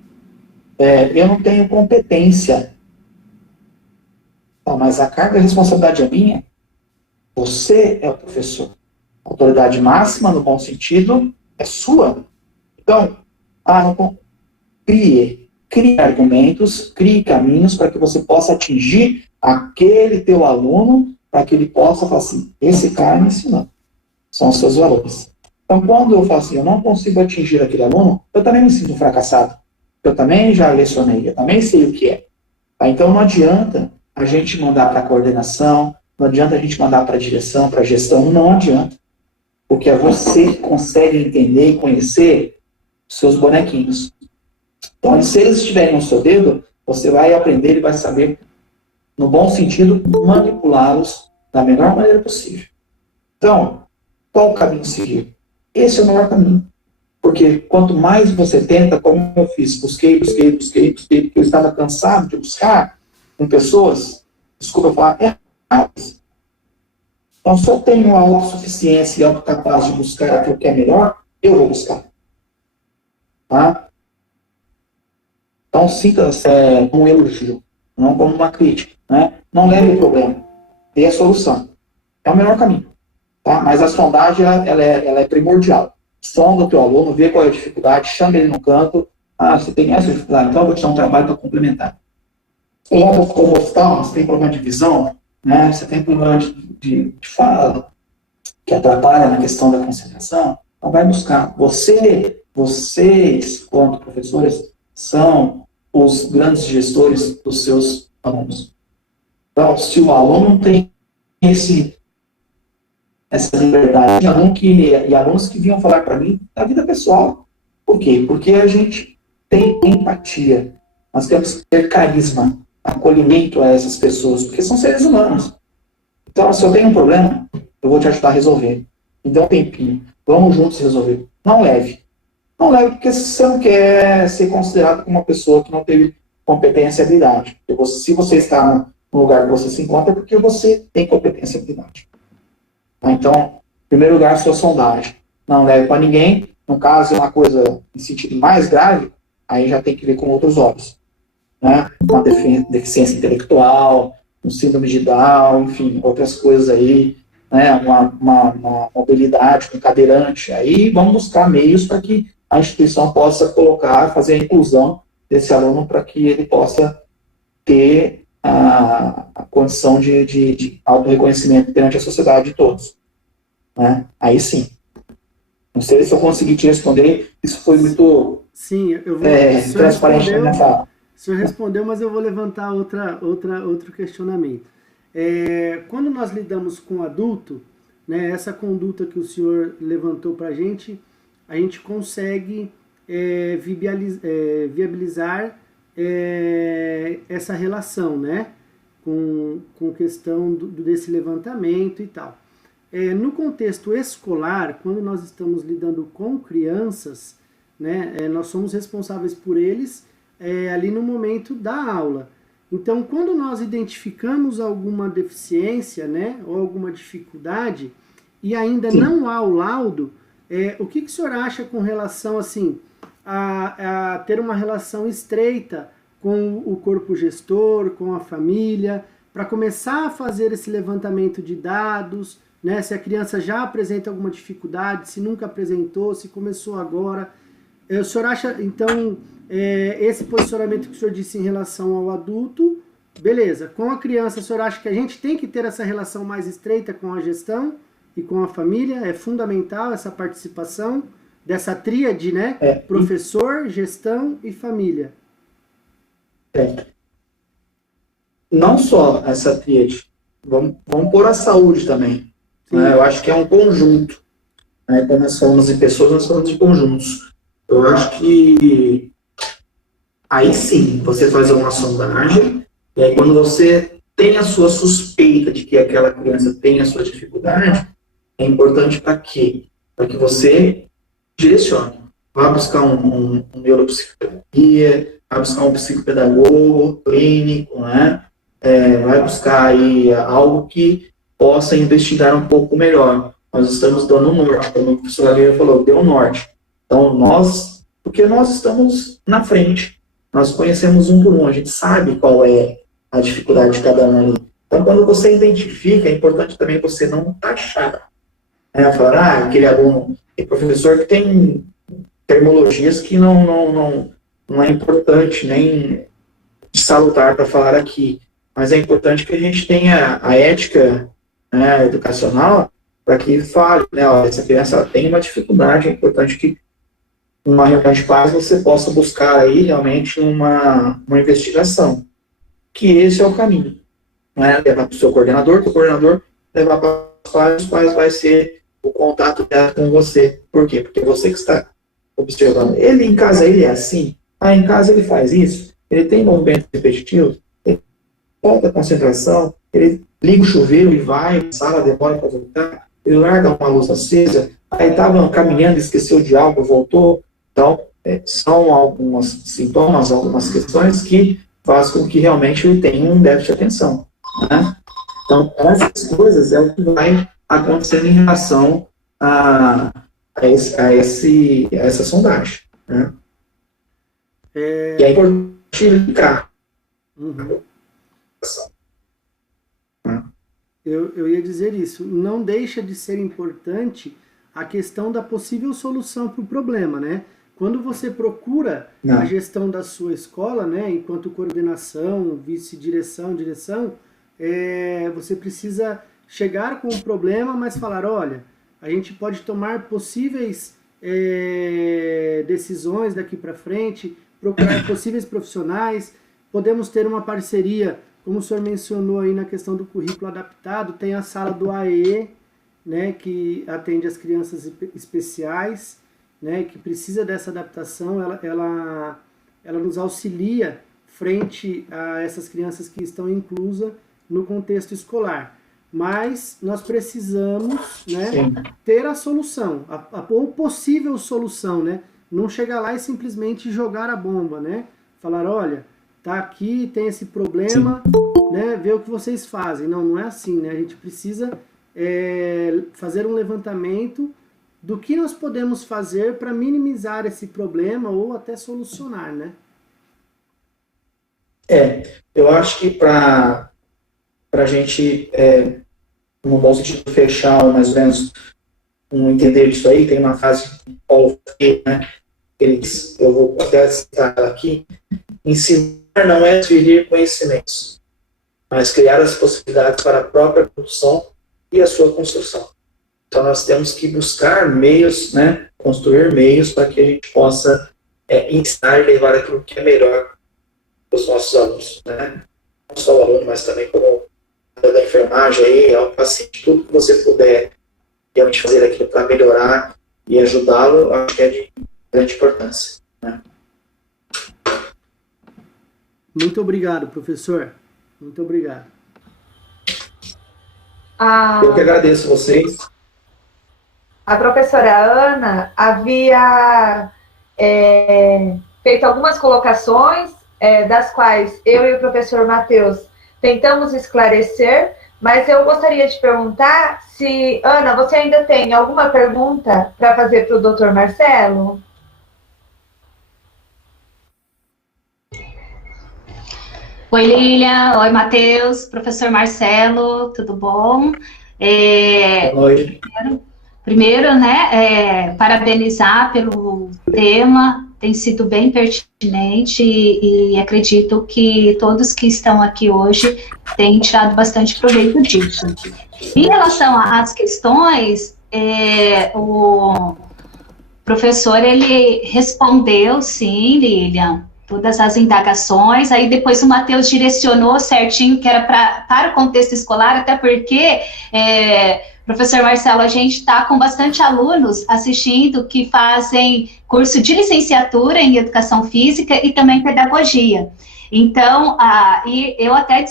Eu não tenho competência. Mas a carga de responsabilidade é minha. Você é o professor. A autoridade máxima, no bom sentido, é sua. Então, crie argumentos, crie caminhos para que você possa atingir aquele teu aluno, para que ele possa falar assim, esse cara me ensinou. São os seus valores. Então, quando eu falo assim, eu não consigo atingir aquele aluno, eu também me sinto fracassado. Eu também já lecionei, eu também sei o que é. Então, não adianta a gente mandar para a coordenação, não adianta a gente mandar para a direção, para a gestão, não adianta. Porque é você que consegue entender e conhecer os seus bonequinhos. Então, se eles estiverem no seu dedo, você vai aprender e vai saber, no bom sentido, manipulá-los da melhor maneira possível. Então, qual o caminho seguir? Esse é o melhor caminho. Porque quanto mais você tenta, como eu fiz, busquei, porque eu estava cansado de buscar com pessoas, desculpa eu falar, erradas. Então, se eu tenho a autossuficiência e autocapaz de buscar aquilo que é melhor, eu vou buscar. Tá? Então, sinta-se como um elogio, não como uma crítica. Né? Não leve o problema, dê a solução. É o melhor caminho. Tá? Mas a sondagem, ela é primordial. Sonda o teu aluno, vê qual é a dificuldade, chama ele no canto. Você tem essa dificuldade, então eu vou te dar um trabalho para complementar. Como oftalmo, você tem problema de visão, né? Você tem problema de fala, que atrapalha na questão da concentração, então vai buscar. Vocês, quanto professores, são os grandes gestores dos seus alunos. Então, se o aluno não tem essa liberdade, e alunos que vinham falar para mim da vida pessoal. Por quê? Porque a gente tem empatia, nós temos que ter carisma, acolhimento a essas pessoas, porque são seres humanos. Então, se eu tenho um problema, eu vou te ajudar a resolver. Me dê um tempinho, vamos juntos resolver. Não leve. Não leve porque você não quer ser considerado como uma pessoa que não teve competência e habilidade. Se você está no lugar que você se encontra, é porque você tem competência e habilidade. Então, em primeiro lugar, sua sondagem. Não leve para ninguém. No caso, é uma coisa em sentido mais grave, aí já tem que ver com outros olhos. Né? Uma deficiência intelectual, um síndrome de Down, enfim, outras coisas aí, né? Uma mobilidade com cadeirante. Aí vamos buscar meios para que a instituição possa colocar, fazer a inclusão desse aluno para que ele possa ter a condição de autorreconhecimento perante a sociedade de todos. Né? Aí sim. Não sei se eu consegui te responder, isso foi muito Sim, eu vou, transparente na minha fala. O senhor respondeu, mas eu vou levantar outro questionamento. Quando nós lidamos com o adulto, né, essa conduta que o senhor levantou para a gente consegue viabilizar essa relação, né, com questão desse levantamento e tal. No contexto escolar, quando nós estamos lidando com crianças, né, nós somos responsáveis por eles ali no momento da aula. Então, quando nós identificamos alguma deficiência, né, ou alguma dificuldade, e ainda não há o laudo, o que o senhor acha com relação assim, a ter uma relação estreita com o corpo gestor, com a família, para começar a fazer esse levantamento de dados, né, se a criança já apresenta alguma dificuldade, se nunca apresentou, se começou agora. O senhor acha, então, esse posicionamento que o senhor disse em relação ao adulto, beleza. Com a criança, o senhor acha que a gente tem que ter essa relação mais estreita com a gestão e com a família? É fundamental essa participação dessa tríade, né? Professor, gestão e família. Não só essa tríade. Vamos pôr a saúde também. Né? Eu acho que é um conjunto. Né? Quando nós falamos em pessoas, nós falamos de conjuntos. Eu acho que aí sim, você faz uma sondagem, e aí quando você tem a sua suspeita de que aquela criança tem a sua dificuldade, é importante para quê? Para que você direcione. Vá buscar um neuropsicoterapia, vai buscar um psicopedagogo clínico, né? Vai buscar aí algo que possa investigar um pouco melhor. Nós estamos dando um norte, como o professor Aleira falou, deu um norte. Então, porque nós estamos na frente, nós conhecemos um por um, a gente sabe qual é a dificuldade de cada um ali. Então, quando você identifica, é importante também você não taxar. Falar, aquele aluno, tem professor que tem terminologias que não é importante nem salutar para falar aqui, mas é importante que a gente tenha a ética, né, educacional para que fale, né, ó, essa criança ela tem uma dificuldade, é importante que numa reunião de pais você possa buscar aí realmente uma investigação, que esse é o caminho, né, levar para o seu coordenador levar para os pais vai ser o contato direto com você. Por quê? Porque você que está observando. Ele em casa, ele é assim. Em casa ele faz isso. Ele tem movimento repetitivo. Ele falta concentração. Ele liga o chuveiro e vai. A sala demora para voltar. Ele larga uma luz acesa. Aí estava caminhando, esqueceu de algo, voltou. Então, são alguns sintomas, algumas questões que fazem com que realmente ele tenha um déficit de atenção. Né? Então, essas coisas é o que vai acontecendo em relação a essa sondagem. Né? E é importante ligar. Uhum. Eu ia dizer isso. Não deixa de ser importante a questão da possível solução para o problema, né? Quando você procura a gestão da sua escola, né, enquanto coordenação, vice-direção, direção, você precisa chegar com o problema, mas falar, olha, a gente pode tomar possíveis decisões daqui para frente, procurar possíveis profissionais, podemos ter uma parceria, como o senhor mencionou aí na questão do currículo adaptado, tem a sala do AE, né, que atende as crianças especiais, né, que precisa dessa adaptação, ela nos auxilia frente a essas crianças que estão inclusas no contexto escolar. Mas nós precisamos, né, ter a solução, ou possível solução, né? Não chegar lá e simplesmente jogar a bomba, né? Falar, olha, tá aqui, tem esse problema, né, ver o que vocês fazem. Não, não é assim, né? A gente precisa fazer um levantamento do que nós podemos fazer para minimizar esse problema ou até solucionar, né? Eu acho que para a gente, no bom sentido, fechar mais ou menos um entender disso aí, tem uma frase de Paulo Freire, né? Eu vou até citar aqui: ensinar não é adquirir conhecimentos, mas criar as possibilidades para a própria produção e a sua construção. Então, nós temos que buscar meios, né, construir meios para que a gente possa ensinar e levar aquilo que é melhor para os nossos alunos, né? Não só o aluno, mas também como da enfermagem, aí, ao paciente, tudo que você puder realmente fazer aquilo para melhorar e ajudá-lo, acho que é de grande importância, né? Muito obrigado, professor. Muito obrigado. Eu que agradeço vocês. A professora Ana havia feito algumas colocações, das quais eu e o professor Matheus tentamos esclarecer, mas eu gostaria de perguntar se, Ana, você ainda tem alguma pergunta para fazer para o doutor Marcelo? Oi, Lilian. Oi, Matheus. Professor Marcelo, tudo bom? Oi. Primeiro, né, parabenizar pelo tema, tem sido bem pertinente e acredito que todos que estão aqui hoje têm tirado bastante proveito disso. Em relação às questões, o professor, ele respondeu, sim, Lilian, todas as indagações, aí depois o Matheus direcionou certinho que era para o contexto escolar, até porque, professor Marcelo, a gente está com bastante alunos assistindo que fazem curso de licenciatura em Educação Física e também Pedagogia. Então, eu até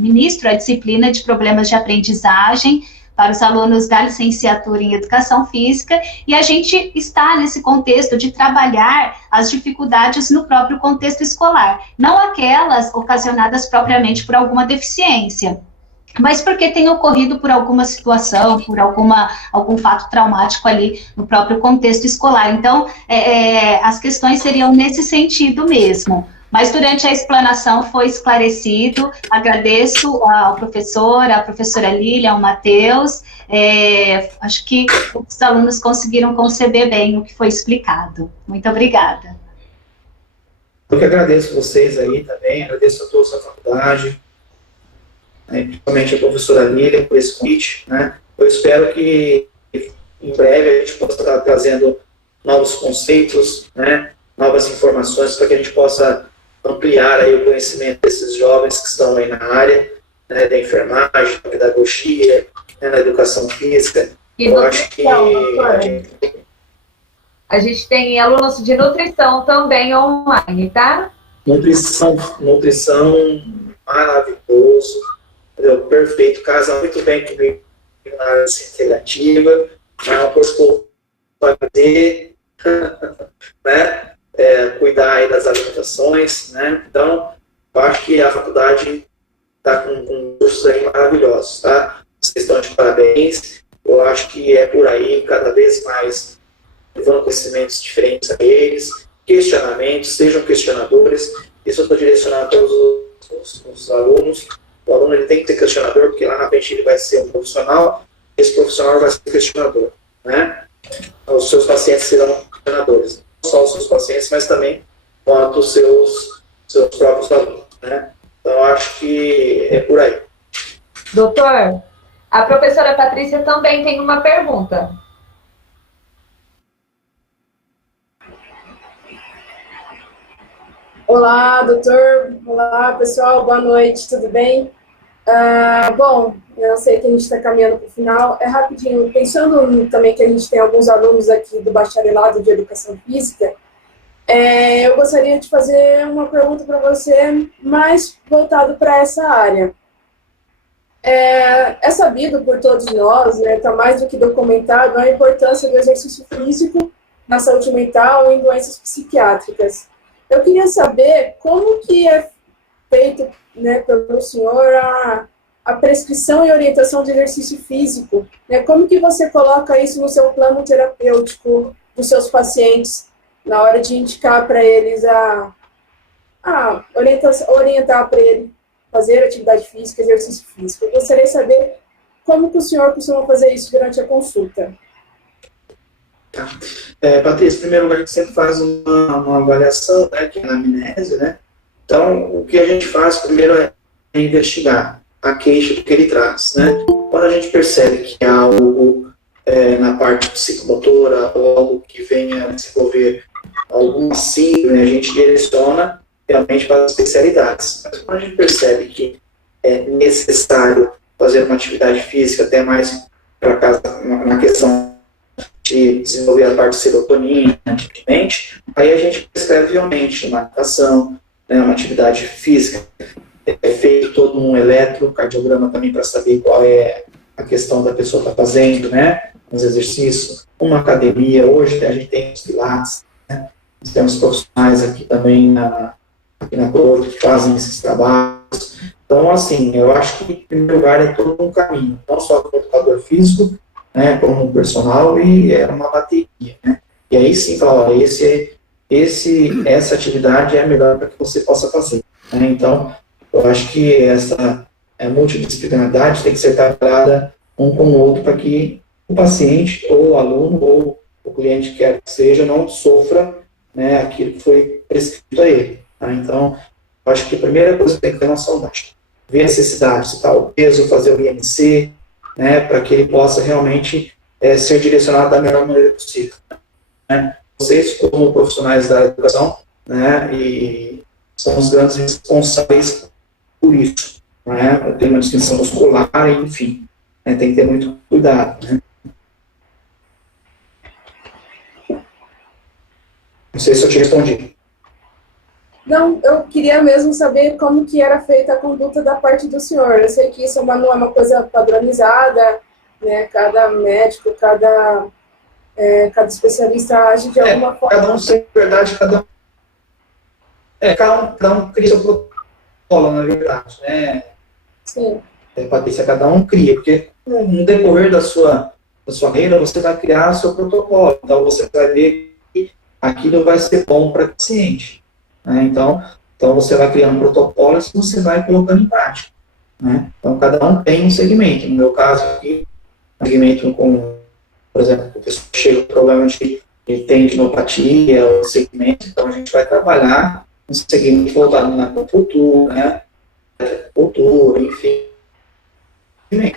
ministro a disciplina de problemas de aprendizagem para os alunos da licenciatura em Educação Física, e a gente está nesse contexto de trabalhar as dificuldades no próprio contexto escolar, não aquelas ocasionadas propriamente por alguma deficiência, mas porque tem ocorrido por alguma situação, por algum fato traumático ali no próprio contexto escolar. Então, as questões seriam nesse sentido mesmo. Mas durante a explanação foi esclarecido, agradeço ao professor, à professora Lília, ao Matheus, acho que os alunos conseguiram conceber bem o que foi explicado. Muito obrigada. Eu que agradeço vocês aí também, agradeço a todos da faculdade, principalmente a professora Lília por esse convite, né? Eu espero que em breve a gente possa estar trazendo novos conceitos, né? Novas informações para que a gente possa ampliar aí o conhecimento desses jovens que estão aí na área, né, da enfermagem, da pedagogia, né, na educação física. E eu acho que a gente tem alunos de nutrição também online, tá? Nutrição maravilhoso, entendeu? Perfeito, casa muito bem comigo na área integrativa, é um curso para fazer, né? Cuidar aí das alimentações, né? Então, eu acho que a faculdade está com cursos aí maravilhosos, tá? Vocês estão de parabéns. Eu acho que é por aí, cada vez mais, levando conhecimentos diferentes a eles, questionamentos, sejam questionadores. Isso eu estou direcionando a todos os alunos. O aluno ele tem que ter questionador, porque lá na frente ele vai ser um profissional, esse profissional vai ser questionador, né? Os seus pacientes serão questionadores. Não só os seus pacientes, mas também quanto os seus próprios alunos, né? Então, eu acho que é por aí. Doutor, a professora Patrícia também tem uma pergunta. Olá, doutor. Olá, pessoal. Boa noite, tudo bem? Bom, eu sei que a gente está caminhando para o final. É rapidinho, pensando também que a gente tem alguns alunos aqui do bacharelado de Educação Física, eu gostaria de fazer uma pergunta para você mais voltado para essa área. É sabido por todos nós, né, está mais do que documentado, a importância do exercício físico na saúde mental e em doenças psiquiátricas. Eu queria saber como que é feito, né, pelo senhor a prescrição e orientação de exercício físico, né? Como que você coloca isso no seu plano terapêutico dos seus pacientes na hora de indicar para eles orientar para ele fazer atividade física, exercício físico? Eu gostaria de saber como que o senhor costuma fazer isso durante a consulta. Patrícia, em primeiro lugar, a gente sempre faz uma avaliação, né, que é a anamnese, né? Então, o que a gente faz primeiro é investigar a queixa que ele traz, né? Quando a gente percebe que há algo na parte psicomotora ou algo que venha a desenvolver alguma síndrome, a gente direciona realmente para as especialidades. Mas quando a gente percebe que é necessário fazer uma atividade física, até mais para casa na questão de desenvolver a parte de serotonina, antidepressiva, aí a gente prescreve realmente uma natação, né, uma atividade física. É feito todo um eletrocardiograma também para saber qual é a questão da pessoa está fazendo, né, os exercícios, uma academia. Hoje a gente tem os pilates, né, nós temos profissionais aqui também aqui na Coroa que fazem esses trabalhos. Então, assim, eu acho que, em primeiro lugar, é todo um caminho, não só com o educador físico, né, como um personal, e é uma bateria, né. E aí sim, falar, olha, essa atividade é a melhor para que você possa fazer, né. Então, eu acho que essa multidisciplinaridade tem que ser trabalhada um com o outro para que o paciente, ou o aluno, ou o cliente, quer que seja, não sofra, né, aquilo que foi prescrito a ele. Tá? Então, eu acho que a primeira coisa que tem que ter noção é ver a necessidade, se está o peso, fazer o IMC, né, para que ele possa realmente ser direcionado da melhor maneira possível. Né? Vocês, como profissionais da educação, né, e são os grandes responsáveis por isso. Né? Tem uma distinção muscular, enfim, né, tem que ter muito cuidado. Né? Não sei se eu te respondi. Não, eu queria mesmo saber como que era feita a conduta da parte do senhor. Eu sei que isso não é uma coisa padronizada, né? Cada médico, cada especialista age de alguma forma. Cada um, sem verdade, cada um cria seu protocolo, na verdade, né? Sim. Patrícia, cada um cria, porque no decorrer da sua carreira, você vai criar seu protocolo, então você vai ver que aquilo vai ser bom para o paciente. Né? Então você vai criando protocolos que você vai colocando em prática. Né? Então, cada um tem um segmento. No meu caso aqui, segmento com, por exemplo, o pessoal chega com problema de tendinopatia, o segmento, então a gente vai trabalhar um segmento voltado na acupuntura, né? Acupuntura, enfim. Né?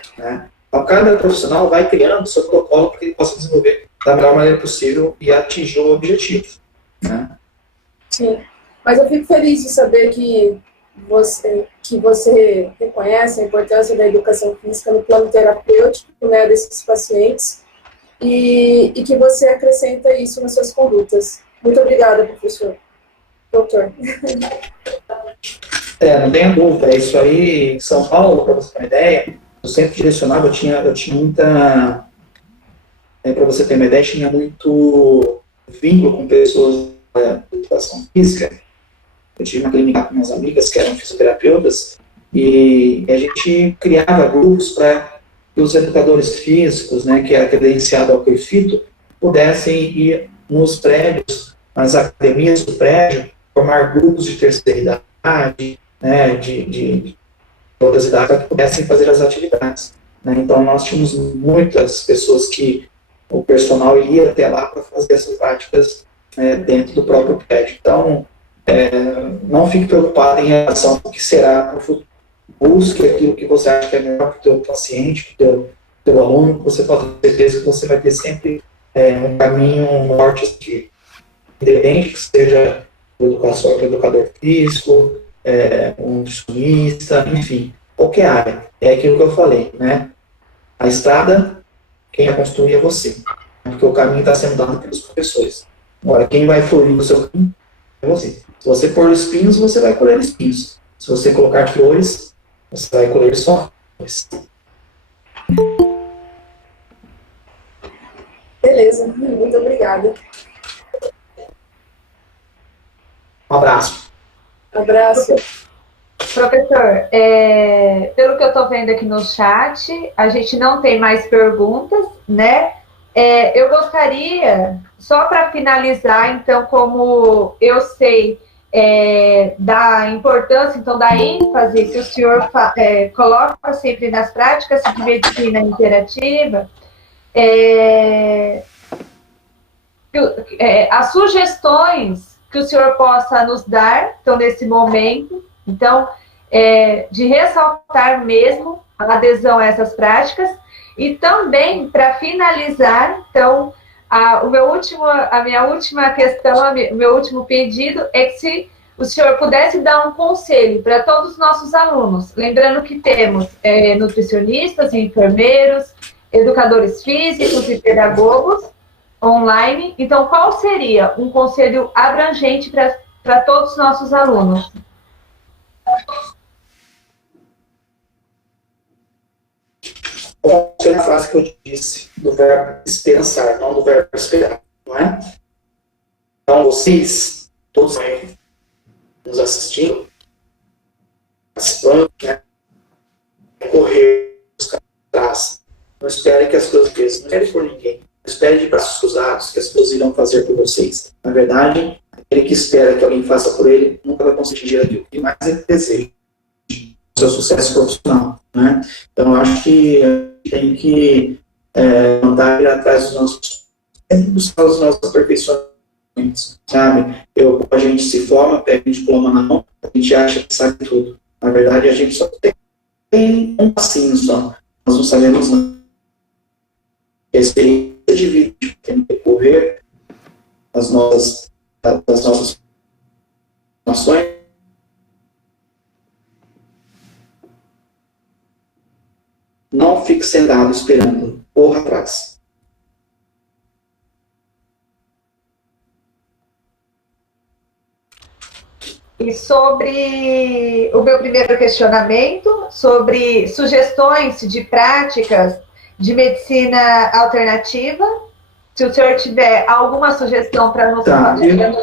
Então, cada profissional vai criando o seu protocolo para que ele possa desenvolver da melhor maneira possível e atingir o objetivo. Né? Sim. Mas eu fico feliz de saber que você reconhece a importância da educação física no plano terapêutico, né, desses pacientes e que você acrescenta isso nas suas condutas. Muito obrigada, professor. Doutor. Não tenha dúvida. Isso aí, em São Paulo, para você ter uma ideia, eu sempre direcionava, eu tinha muita... para você ter uma ideia, tinha muito vínculo com pessoas de educação física. Eu tive uma clínica com minhas amigas que eram fisioterapeutas e a gente criava grupos para que os educadores físicos, né, que era credenciado ao CREFITO, pudessem ir nos prédios, nas academias do prédio, formar grupos de terceira idade, né, de outras idades, para que pudessem fazer as atividades. Né. Então, nós tínhamos muitas pessoas que o personal ia até lá para fazer essas práticas dentro do próprio prédio. Então, não fique preocupado em relação ao que será no futuro. Busque aquilo que você acha que é melhor para o teu paciente, para o teu aluno, que você pode ter certeza que você vai ter sempre um caminho, um norte aqui. Independente que seja o educador físico, um nutricionista, enfim, qualquer área. É aquilo que eu falei, né? A estrada, quem a construir é você. Porque o caminho está sendo dado pelos professores. Agora, quem vai fluir o seu caminho é você. Se você pôr espinhos, você vai colher espinhos. Se você colocar flores, você vai colher só flores. Beleza, muito obrigada. Um abraço. Abraço. Professor, pelo que eu estou vendo aqui no chat, a gente não tem mais perguntas, né? Eu gostaria, só para finalizar, então, como eu sei da importância, então, da ênfase que o senhor coloca sempre nas práticas de medicina interativa, as sugestões que o senhor possa nos dar, então, nesse momento, então, de ressaltar mesmo a adesão a essas práticas, e também, para finalizar, então, a minha última questão, o meu último pedido é que se o senhor pudesse dar um conselho para todos os nossos alunos, lembrando que temos nutricionistas, enfermeiros, educadores físicos e pedagogos online, então qual seria um conselho abrangente para todos os nossos alunos? Foi a frase que eu disse, do verbo esperançar, não do verbo esperar, não é? Então, vocês, todos aí, nos assistindo, participando, né? Correr, buscar atrás. Não espere que as coisas cresçam, não espere por ninguém. Não espere de braços cruzados que as coisas irão fazer por vocês. Na verdade, aquele que espera que alguém faça por ele, nunca vai conseguir aquilo que mais ele deseja. O seu sucesso profissional, né? Então, eu acho que tem que andar atrás dos nossos, sempre buscar os nossos aperfeiçoamentos, sabe? A gente se forma, pega um diploma na mão, a gente acha que sabe tudo. Na verdade, a gente só tem um passinho só. Nós não sabemos nada. A experiência de vida que tem que decorrer das nossas ações. Não fique sentado esperando, corra atrás. E sobre o meu primeiro questionamento, sobre sugestões de práticas de medicina alternativa, se o senhor tiver alguma sugestão para nos fazer.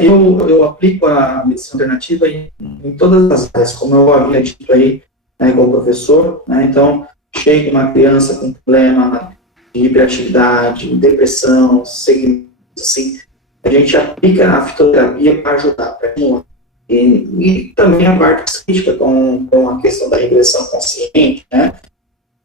Eu aplico a medicina alternativa em todas as áreas, como eu havia dito aí, né, com o professor, né? Então, chega uma criança com problema de hiperatividade, depressão, segmentos, assim, a gente aplica a fitoterapia para ajudar, para estimular. E também a parte crítica com a questão da regressão consciente, né?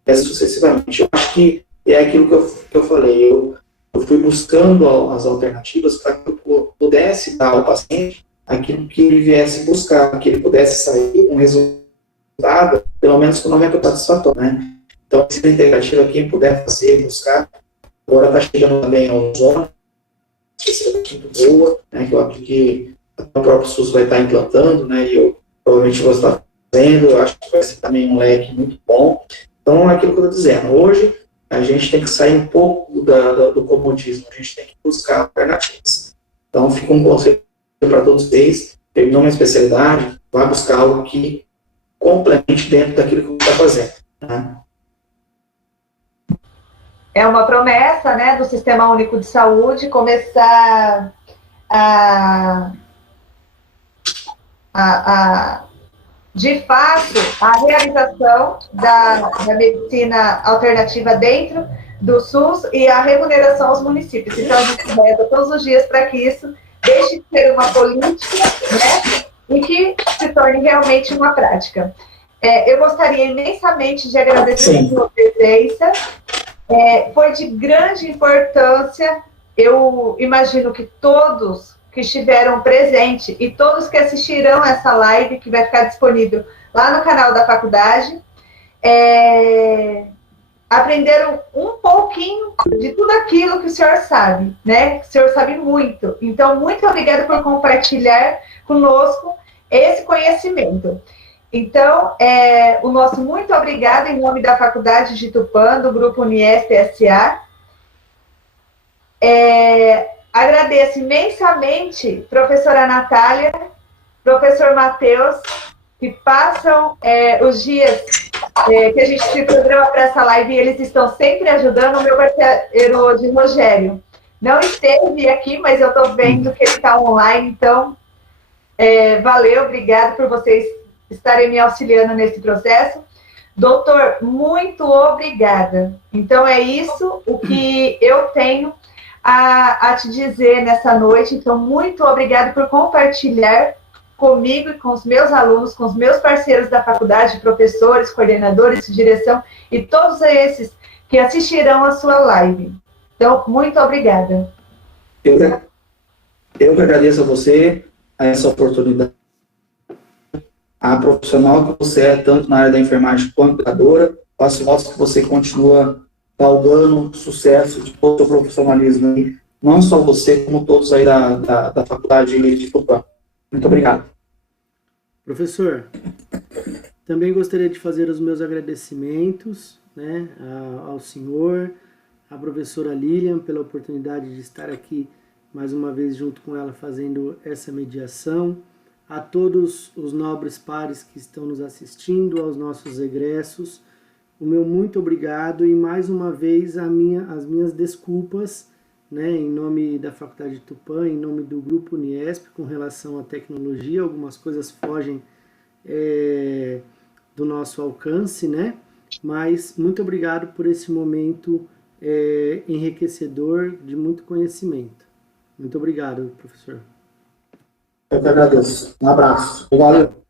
Essa sucessivamente. Eu acho que é aquilo que eu falei, eu fui buscando as alternativas para que eu pudesse dar ao paciente aquilo que ele viesse buscar, que ele pudesse sair com um resultado, pelo menos com 90% satisfatório, né? Então, a medicina integrativa, quem puder fazer, buscar, agora está chegando também ao Zona, que é muito boa, né, que eu acho que o próprio SUS vai estar implantando, né, e eu provavelmente vou estar fazendo, eu acho que vai ser também um leque muito bom. Então, é aquilo que eu estou dizendo, hoje a gente tem que sair um pouco do comodismo, a gente tem que buscar alternativas. Então, fica um conselho para todos vocês, terminou uma especialidade, vá buscar algo que complemente dentro daquilo que você está fazendo, né? É uma promessa, né, do Sistema Único de Saúde começar de fato, a realização da medicina alternativa dentro do SUS e a remuneração aos municípios. Então, a gente reza todos os dias para que isso deixe de ser uma política, né, e que se torne realmente uma prática. Eu gostaria imensamente de agradecer a sua presença. Foi de grande importância, eu imagino que todos que estiveram presentes e todos que assistirão essa live, que vai ficar disponível lá no canal da faculdade, aprenderam um pouquinho de tudo aquilo que o senhor sabe, né? O senhor sabe muito. Então, muito obrigada por compartilhar conosco esse conhecimento. Então, o nosso muito obrigado em nome da Faculdade de Tupã, do Grupo Uniesp S.A. Agradeço imensamente professora Natália, professor Matheus, que passam os dias que a gente se programa para essa live e eles estão sempre ajudando. O meu parceiro de Rogério não esteve aqui, mas eu estou vendo que ele está online, então valeu, obrigado por vocês estarem me auxiliando nesse processo. Doutor, muito obrigada. Então é isso o que eu tenho a te dizer nessa noite. Então, muito obrigada por compartilhar comigo e com os meus alunos, com os meus parceiros da faculdade, professores, coordenadores de direção e todos esses que assistirão a sua live. Então, muito obrigada. Eu que agradeço a você, a essa oportunidade, a profissional que você é, tanto na área da enfermagem quanto educadora. Faço votos que você continua galgando sucesso de todo o seu profissionalismo aí, não só você, como todos aí da faculdade de Tupã. Muito obrigado. Professor, também gostaria de fazer os meus agradecimentos, né, ao senhor, à professora Lilian, pela oportunidade de estar aqui mais uma vez junto com ela fazendo essa mediação, a todos os nobres pares que estão nos assistindo, aos nossos egressos, o meu muito obrigado e mais uma vez as minhas desculpas, né, em nome da Faculdade de Tupã, em nome do Grupo Uniesp, com relação à tecnologia. Algumas coisas fogem do nosso alcance, né? Mas muito obrigado por esse momento enriquecedor de muito conhecimento. Muito obrigado, professor. Eu que agradeço. Um abraço. Valeu.